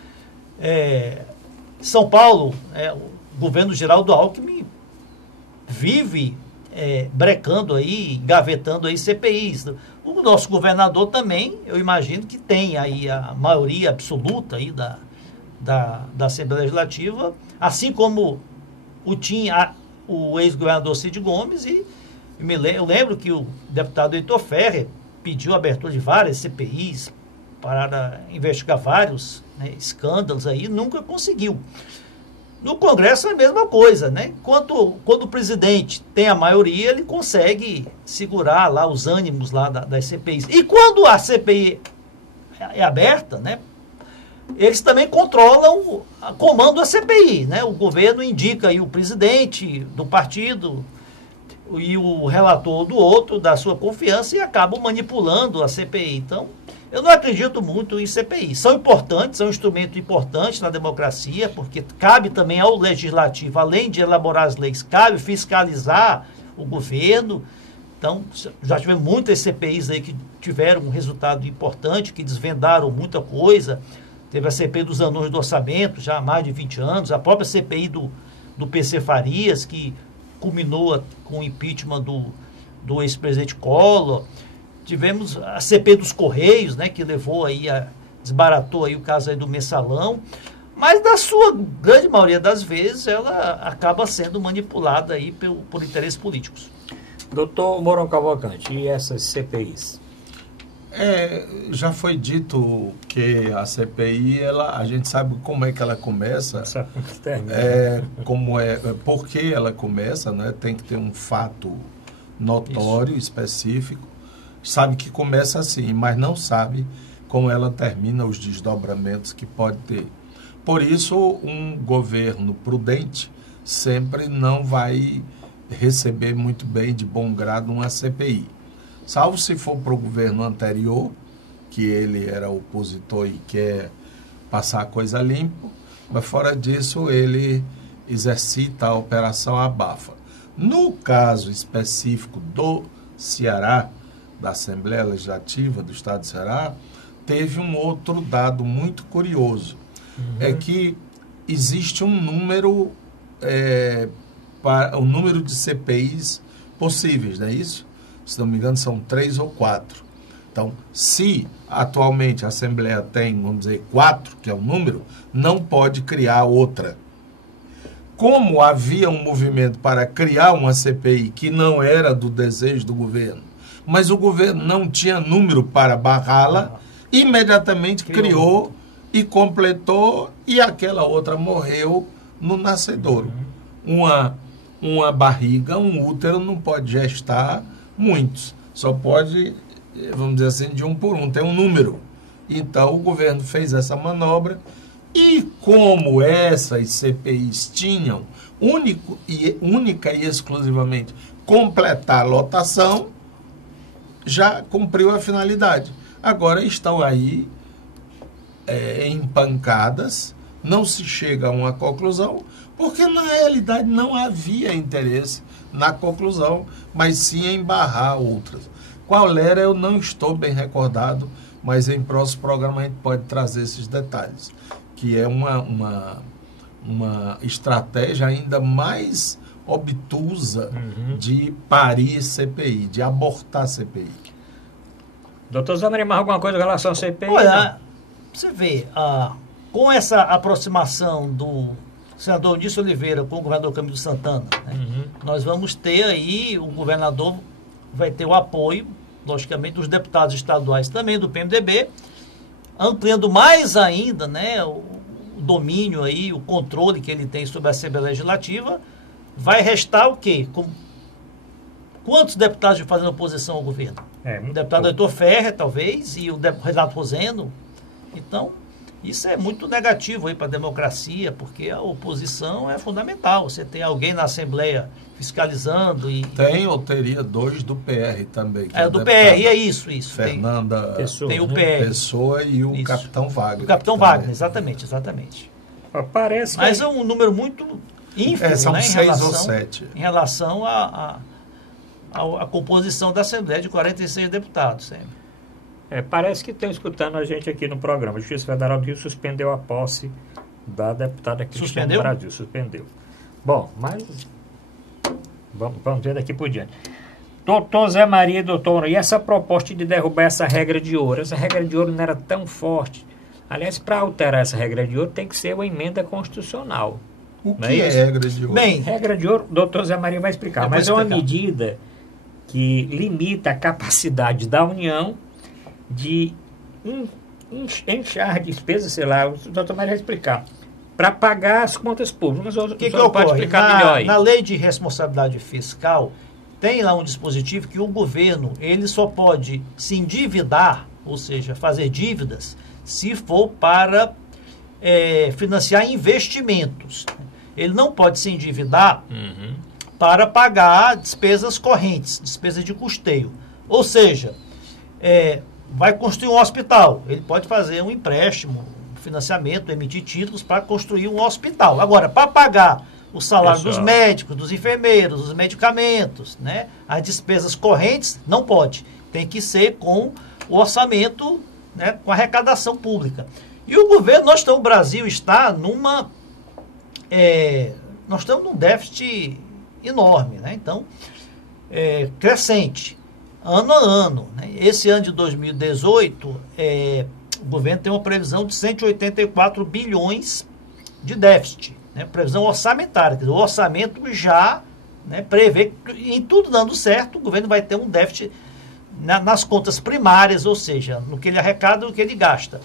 São Paulo, o governo Geraldo Alckmin vive brecando aí, gavetando aí CPIs. O nosso governador também, eu imagino que tem aí a maioria absoluta aí da Assembleia Legislativa, assim como o ex-governador Cid Gomes, e eu lembro que o deputado Heitor Ferrer pediu a abertura de várias CPIs para investigar vários, né, escândalos aí, nunca conseguiu. No Congresso é a mesma coisa, né? Quando o presidente tem a maioria, ele consegue segurar lá os ânimos lá das CPIs. E quando a CPI é aberta, né, eles também controlam, comandam a CPI, né? O governo indica aí o presidente do partido e o relator do outro, da sua confiança, e acabam manipulando a CPI. Então, eu não acredito muito em CPI. São importantes, são um instrumento importante na democracia, porque cabe também ao legislativo, além de elaborar as leis, cabe fiscalizar o governo. Então, já tivemos muitas CPIs aí que tiveram um resultado importante, que desvendaram muita coisa. Teve a CPI dos anões do orçamento, já há mais de 20 anos, a própria CPI do PC Farias, que culminou com o impeachment do ex-presidente Collor. Tivemos a CPI dos Correios, né, que levou aí desbaratou aí o caso aí do mensalão, mas na sua grande maioria das vezes ela acaba sendo manipulada aí por interesses políticos. Doutor Mourão Cavalcante, e essas CPIs? Já foi dito que a CPI, a gente sabe como é que ela começa, por que ela começa, né? Tem que ter um fato notório, específico. Sabe que começa assim, mas não sabe como ela termina, os desdobramentos que pode ter. Por isso, um governo prudente sempre não vai receber muito bem, de bom grado, uma CPI. Salvo se for para o governo anterior, que ele era opositor e quer passar a coisa limpo, mas fora disso ele exercita a operação abafa. No caso específico do Ceará, da Assembleia Legislativa do Estado do Ceará, teve um outro dado muito curioso. É que existe um número, um número de CPIs possíveis, não é isso? Se não me engano, são 3 ou 4. Então, se atualmente a Assembleia tem, vamos dizer, 4, que é o número, não pode criar outra. Como havia um movimento para criar uma CPI que não era do desejo do governo, mas o governo não tinha número para barrá-la, imediatamente criou e completou, e aquela outra morreu no nascedouro. Uma barriga, um útero não pode gestar muitos, só pode, vamos dizer assim, de um por um, tem um número. Então o governo fez essa manobra, e como essas CPIs tinham única e exclusivamente completar a lotação, já cumpriu a finalidade. Agora estão aí empancadas, não se chega a uma conclusão, porque na realidade não havia interesse na conclusão, mas sim em barrar outras. Qual era, eu não estou bem recordado, mas em próximo programa a gente pode trazer esses detalhes, que é uma estratégia ainda mais obtusa de parir CPI, de abortar CPI. Doutor Zé Maria, mais alguma coisa em relação à CPI? Olha, você vê, com essa aproximação do senador Eunício Oliveira com o governador Camilo Santana, né, nós vamos ter aí, o governador vai ter o apoio, logicamente, dos deputados estaduais também, do PMDB, ampliando mais ainda, né, o domínio aí, o controle que ele tem sobre a Assembleia Legislativa. Vai restar o quê? Quantos deputados fazendo oposição ao governo? O deputado Heitor Ferrer, talvez, e o Renato Rosendo. Então, isso é muito negativo aí para a democracia, porque a oposição é fundamental. Você tem alguém na Assembleia fiscalizando e... Tem ou teria 2 do PR também. Que do PR, é isso. Fernanda Pessoa, tem o PR. Pessoa e o Capitão Wagner. O Capitão Wagner, exatamente. Parece Mas é um número muito ínfimo, são né, 6 ou 7. Em relação à composição da Assembleia de 46 deputados. Sempre. Parece que estão escutando a gente aqui no programa. A Justiça Federal do Rio suspendeu a posse da deputada Cristiane Brasil. Suspendeu. Bom, mas vamos ver daqui por diante. Doutor Zé Maria, doutor, e essa proposta de derrubar essa regra de ouro? Essa regra de ouro não era tão forte. Aliás, para alterar essa regra de ouro tem que ser uma emenda constitucional. O que é regra de ouro? Bem, regra de ouro, doutor Zé Maria vai explicar, mas é uma medida que limita a capacidade da União de enchar despesas, sei lá, o doutor Maria vai explicar, para pagar as contas públicas. O que pode explicar melhor aí? Na lei de responsabilidade fiscal, tem lá um dispositivo que o governo ele só pode se endividar, ou seja, fazer dívidas, se for para financiar investimentos. Ele não pode se endividar para pagar despesas correntes, despesas de custeio. Ou seja, vai construir um hospital, ele pode fazer um empréstimo, financiamento, emitir títulos para construir um hospital. Agora, para pagar o salário dos médicos, dos enfermeiros, os medicamentos, né, as despesas correntes, não pode. Tem que ser com o orçamento, né, com a arrecadação pública. E o governo, o Brasil está numa... nós estamos num déficit enorme, né? Então, crescente, ano a ano. Né? Esse ano de 2018, o governo tem uma previsão de 184 bilhões de déficit, né? Previsão orçamentária. Quer dizer, o orçamento já, né, prevê que, em tudo dando certo, o governo vai ter um déficit nas contas primárias, ou seja, no que ele arrecada e no que ele gasta,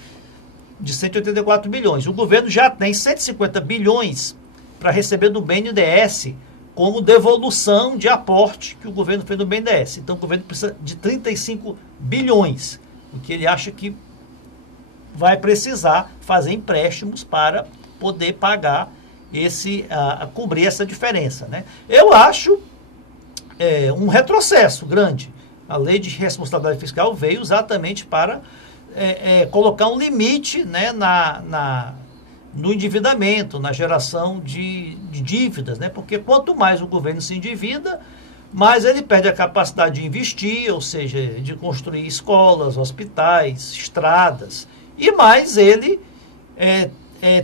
de 184 bilhões. O governo já tem 150 bilhões para receber do BNDES como devolução de aporte que o governo fez no BNDES. Então, o governo precisa de 35 bilhões, o que ele acha que vai precisar fazer empréstimos para poder pagar cobrir essa diferença, né? Eu acho um retrocesso grande. A lei de responsabilidade fiscal veio exatamente para colocar um limite, né, no endividamento, na geração de dívidas, né? Porque quanto mais o governo se endivida, mais ele perde a capacidade de investir, ou seja, de construir escolas, hospitais, estradas, e mais ele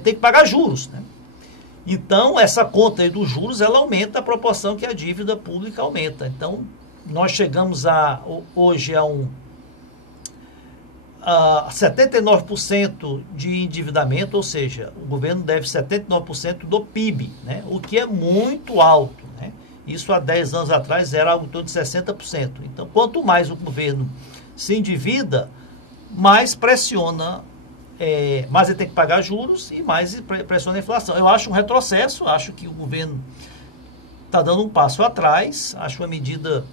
tem que pagar juros, né? Então, essa conta aí dos juros, ela aumenta a proporção que a dívida pública aumenta. Então, nós chegamos hoje a 79% de endividamento, ou seja, o governo deve 79% do PIB, né? O que é muito alto, né? Isso há 10 anos atrás era algo em torno de 60%. Então, quanto mais o governo se endivida, mais pressiona, mais ele tem que pagar juros e mais pressiona a inflação. Eu acho um retrocesso, acho que o governo está dando um passo atrás, acho uma medida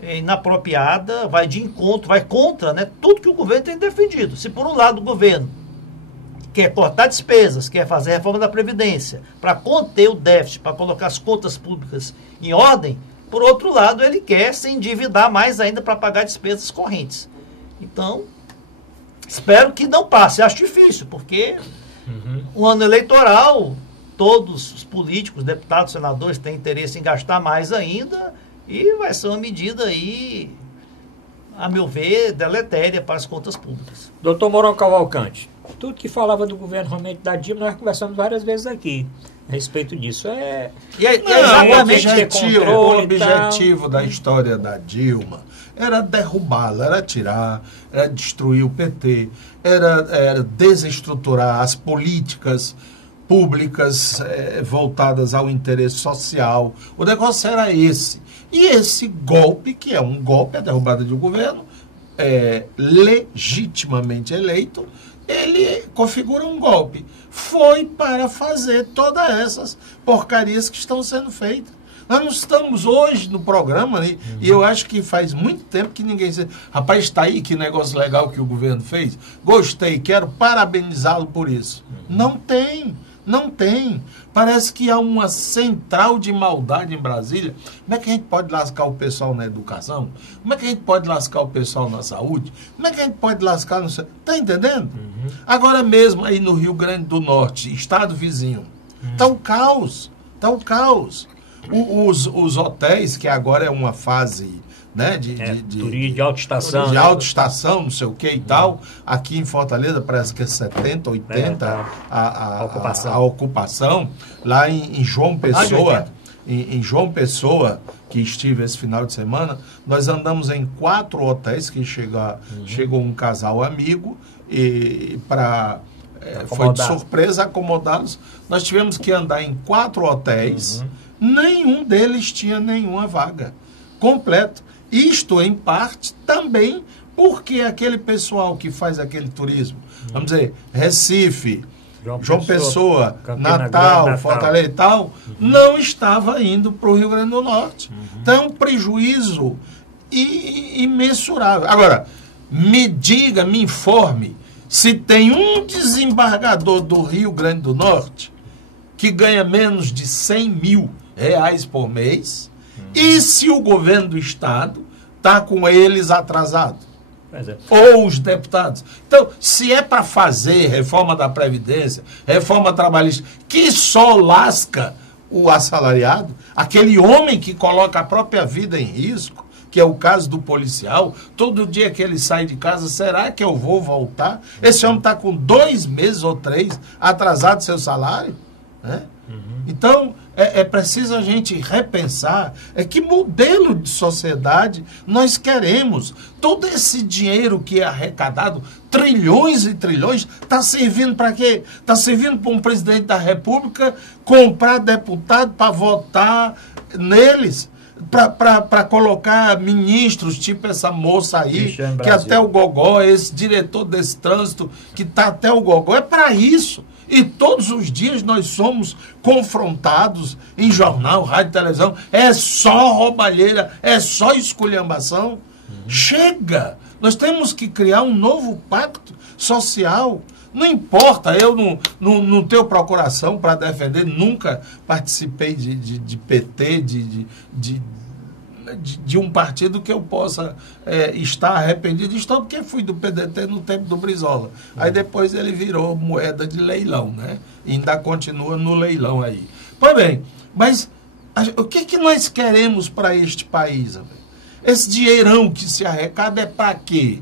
inapropriada, vai de encontro, vai contra, né, tudo que o governo tem defendido. Se por um lado o governo quer cortar despesas, quer fazer a reforma da Previdência para conter o déficit, para colocar as contas públicas em ordem, por outro lado ele quer se endividar mais ainda para pagar despesas correntes. Então, espero que não passe. Acho difícil, porque um ano eleitoral, todos os políticos, deputados, senadores têm interesse em gastar mais ainda, e vai ser uma medida aí, a meu ver, deletéria para as contas públicas. Doutor Mourão Cavalcante, tudo que falava do governo realmente da dívida, nós conversamos várias vezes aqui a respeito disso. O objetivo da história da Dilma era derrubá-la, era tirar, era destruir o PT, era desestruturar as políticas públicas voltadas ao interesse social. O negócio era esse. E esse golpe, que é um golpe, a derrubada de um governo legitimamente eleito, ele configura um golpe. Foi para fazer todas essas porcarias que estão sendo feitas. Nós não estamos hoje no programa, né? E eu acho que faz muito tempo que ninguém... Rapaz, está aí, que negócio legal que o governo fez. Gostei, quero parabenizá-lo por isso. Não tem. Não tem. Parece que há uma central de maldade em Brasília. Como é que a gente pode lascar o pessoal na educação? Como é que a gente pode lascar o pessoal na saúde? Como é que a gente pode lascar no... Está entendendo? Agora mesmo aí no Rio Grande do Norte, estado vizinho, está um caos. Está um caos. Os hotéis, que agora é uma fase... né, de alta estação. De alta estação, não sei o que e tal. Aqui em Fortaleza parece que é 70, 80 a ocupação. Lá em João Pessoa, em João Pessoa, que estive esse final de semana, nós andamos em 4 hotéis que chegou um casal amigo e foi de surpresa acomodá-los. Nós tivemos que andar em 4 hotéis, nenhum deles tinha nenhuma vaga completo. Isto, em parte, também porque aquele pessoal que faz aquele turismo, vamos dizer, Recife, João Pessoa, Natal, Fortaleza e tal, não estava indo para o Rio Grande do Norte. Então, prejuízo imensurável. Agora, me informe, Se tem um desembargador do Rio Grande do Norte que ganha menos de 100 mil reais por mês, e se o governo do estado está com eles atrasado? Ou os deputados. Então, se é para fazer reforma da Previdência, reforma trabalhista, que só lasca o assalariado, aquele homem que coloca a própria vida em risco, que é o caso do policial, todo dia que ele sai de casa, será que eu vou voltar? Esse homem está com 2 meses ou 3 atrasado seu salário, né? Então, é preciso a gente repensar que modelo de sociedade nós queremos. Todo esse dinheiro que é arrecadado, trilhões e trilhões, está servindo para quê? Está servindo para um presidente da República comprar deputado para votar neles, para colocar ministros, tipo essa moça aí, que até o gogó, esse diretor desse trânsito, que está até o gogó, é para isso. E todos os dias nós somos confrontados em jornal, rádio, televisão. É só roubalheira, é só esculhambação. Chega! Nós temos que criar um novo pacto social. Não importa, eu não tenho procuração para defender, nunca participei de PT, de um partido que eu possa estar arrependido. Estou porque fui do PDT no tempo do Brizola. Aí depois ele virou moeda de leilão, né? E ainda continua no leilão aí. Pois bem, mas o que nós queremos para este país? Esse dinheirão que se arrecada é para quê?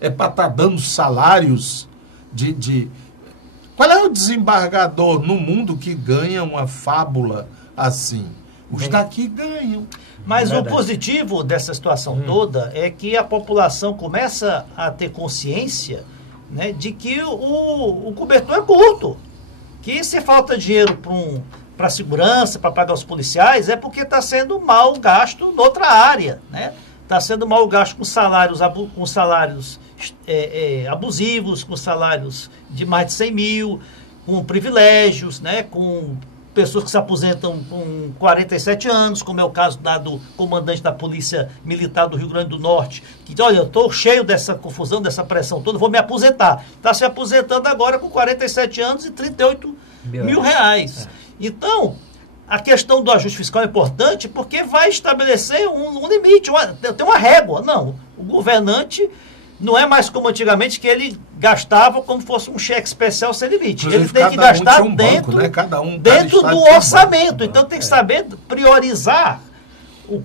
É para estar dando salários de... Qual é o desembargador no mundo que ganha uma fábula assim? Os daqui ganham. Mas o positivo dessa situação toda é que a população começa a ter consciência, né, de que o cobertor é curto. Que se falta dinheiro para segurança, para pagar os policiais, é porque está sendo mal gasto noutra área. Né? Está sendo mal gasto com salários abusivos, com salários de mais de 100 mil, com privilégios, né, com pessoas que se aposentam com 47 anos, como é o caso do comandante da Polícia Militar do Rio Grande do Norte, que diz, olha, eu estou cheio dessa confusão, dessa pressão toda, vou me aposentar. Está se aposentando agora com 47 anos e 38 mil reais. Então, a questão do ajuste fiscal é importante porque vai estabelecer um limite, tem uma régua. Não, o governante não é mais como antigamente, que ele gastava como fosse um cheque especial sem limite. Inclusive, ele tem que gastar dentro, né? Dentro do orçamento. Então tem que saber priorizar.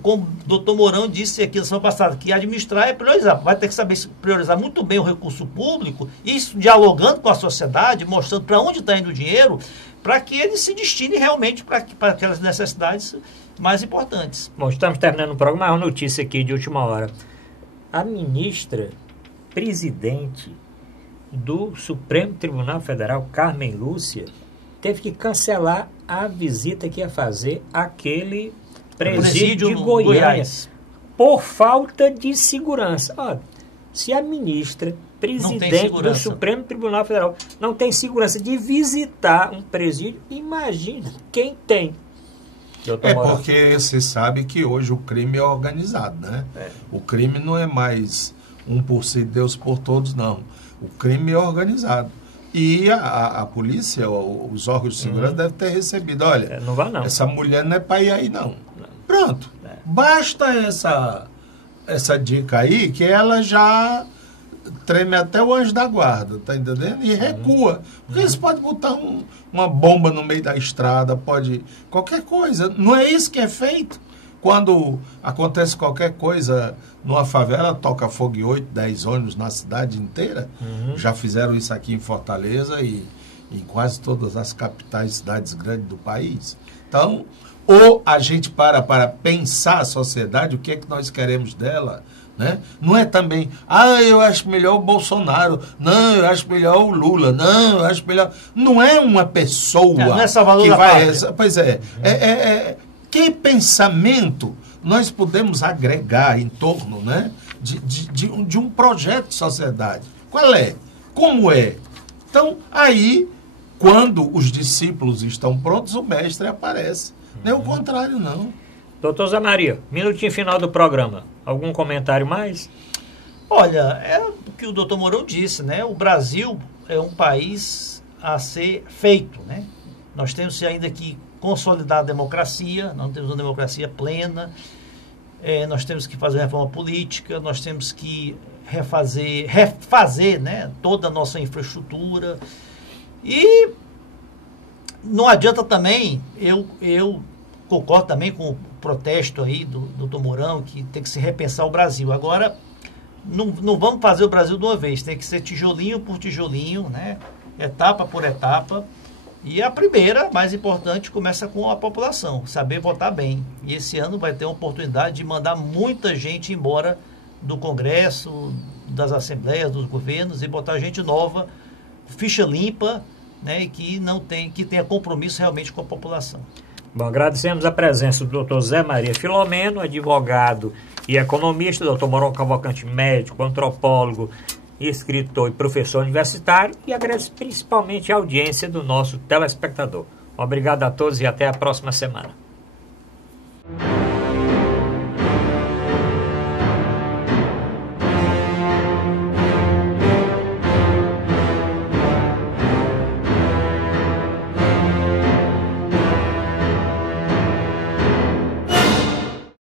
Como o doutor Mourão disse aqui na semana passada, que administrar é priorizar. Vai ter que saber priorizar muito bem o recurso público, isso dialogando com a sociedade, mostrando para onde está indo o dinheiro, para que ele se destine realmente para aquelas necessidades mais importantes. Bom, estamos terminando o programa, uma notícia aqui de última hora. A ministra presidente do Supremo Tribunal Federal, Carmen Lúcia, teve que cancelar a visita que ia fazer àquele presídio de Goiânia por falta de segurança. Ó, se a ministra presidente do Supremo Tribunal Federal não tem segurança de visitar um presídio, imagina quem tem. Porque você sabe que hoje o crime é organizado, né? O crime não é mais um por si, Deus por todos, não. O crime é organizado. E a polícia, os órgãos de segurança devem ter recebido. Olha, não vai, não. Essa mulher não é para ir aí, não. Pronto. Basta essa dica aí, que ela já treme até o anjo da guarda, tá entendendo? E recua. Porque eles podem botar uma bomba no meio da estrada, pode... Qualquer coisa. Não é isso que é feito. Quando acontece qualquer coisa numa favela, toca fogo em 8, 10 ônibus na cidade inteira. Já fizeram isso aqui em Fortaleza e em quase todas as capitais, cidades grandes do país. Então, ou a gente para pensar a sociedade, o que é que nós queremos dela, né? Não é também, eu acho melhor o Bolsonaro, não, eu acho melhor o Lula, não, eu acho melhor... Não é uma pessoa não é Salvador que da vai... Pátria. Pois que pensamento nós podemos agregar em torno, né, de um projeto de sociedade? Qual é? Como é? Então, aí, quando os discípulos estão prontos, o mestre aparece. Nem o contrário, não. Doutor Zé Maria, minutinho final do programa. Algum comentário mais? Olha, é o que o doutor Mourão disse, né? O Brasil é um país a ser feito, né? Nós temos ainda que consolidar a democracia, não temos uma democracia plena, nós temos que fazer reforma política, nós temos que refazer, né, toda a nossa infraestrutura. E não adianta também, eu concordo também com o protesto aí do doutor Mourão, que tem que se repensar o Brasil. Agora, não vamos fazer o Brasil de uma vez, tem que ser tijolinho por tijolinho, né, etapa por etapa. E a primeira, mais importante, começa com a população, saber votar bem. E esse ano vai ter a oportunidade de mandar muita gente embora do Congresso, das assembleias, dos governos, e botar gente nova, ficha limpa, né, e que tenha compromisso realmente com a população. Bom, agradecemos a presença do Dr. Zé Maria Filomeno, advogado e economista, Dr. Mourão Cavalcante, médico, antropólogo, escritor e professor universitário, e agradeço principalmente a audiência do nosso telespectador. Obrigado a todos e até a próxima semana.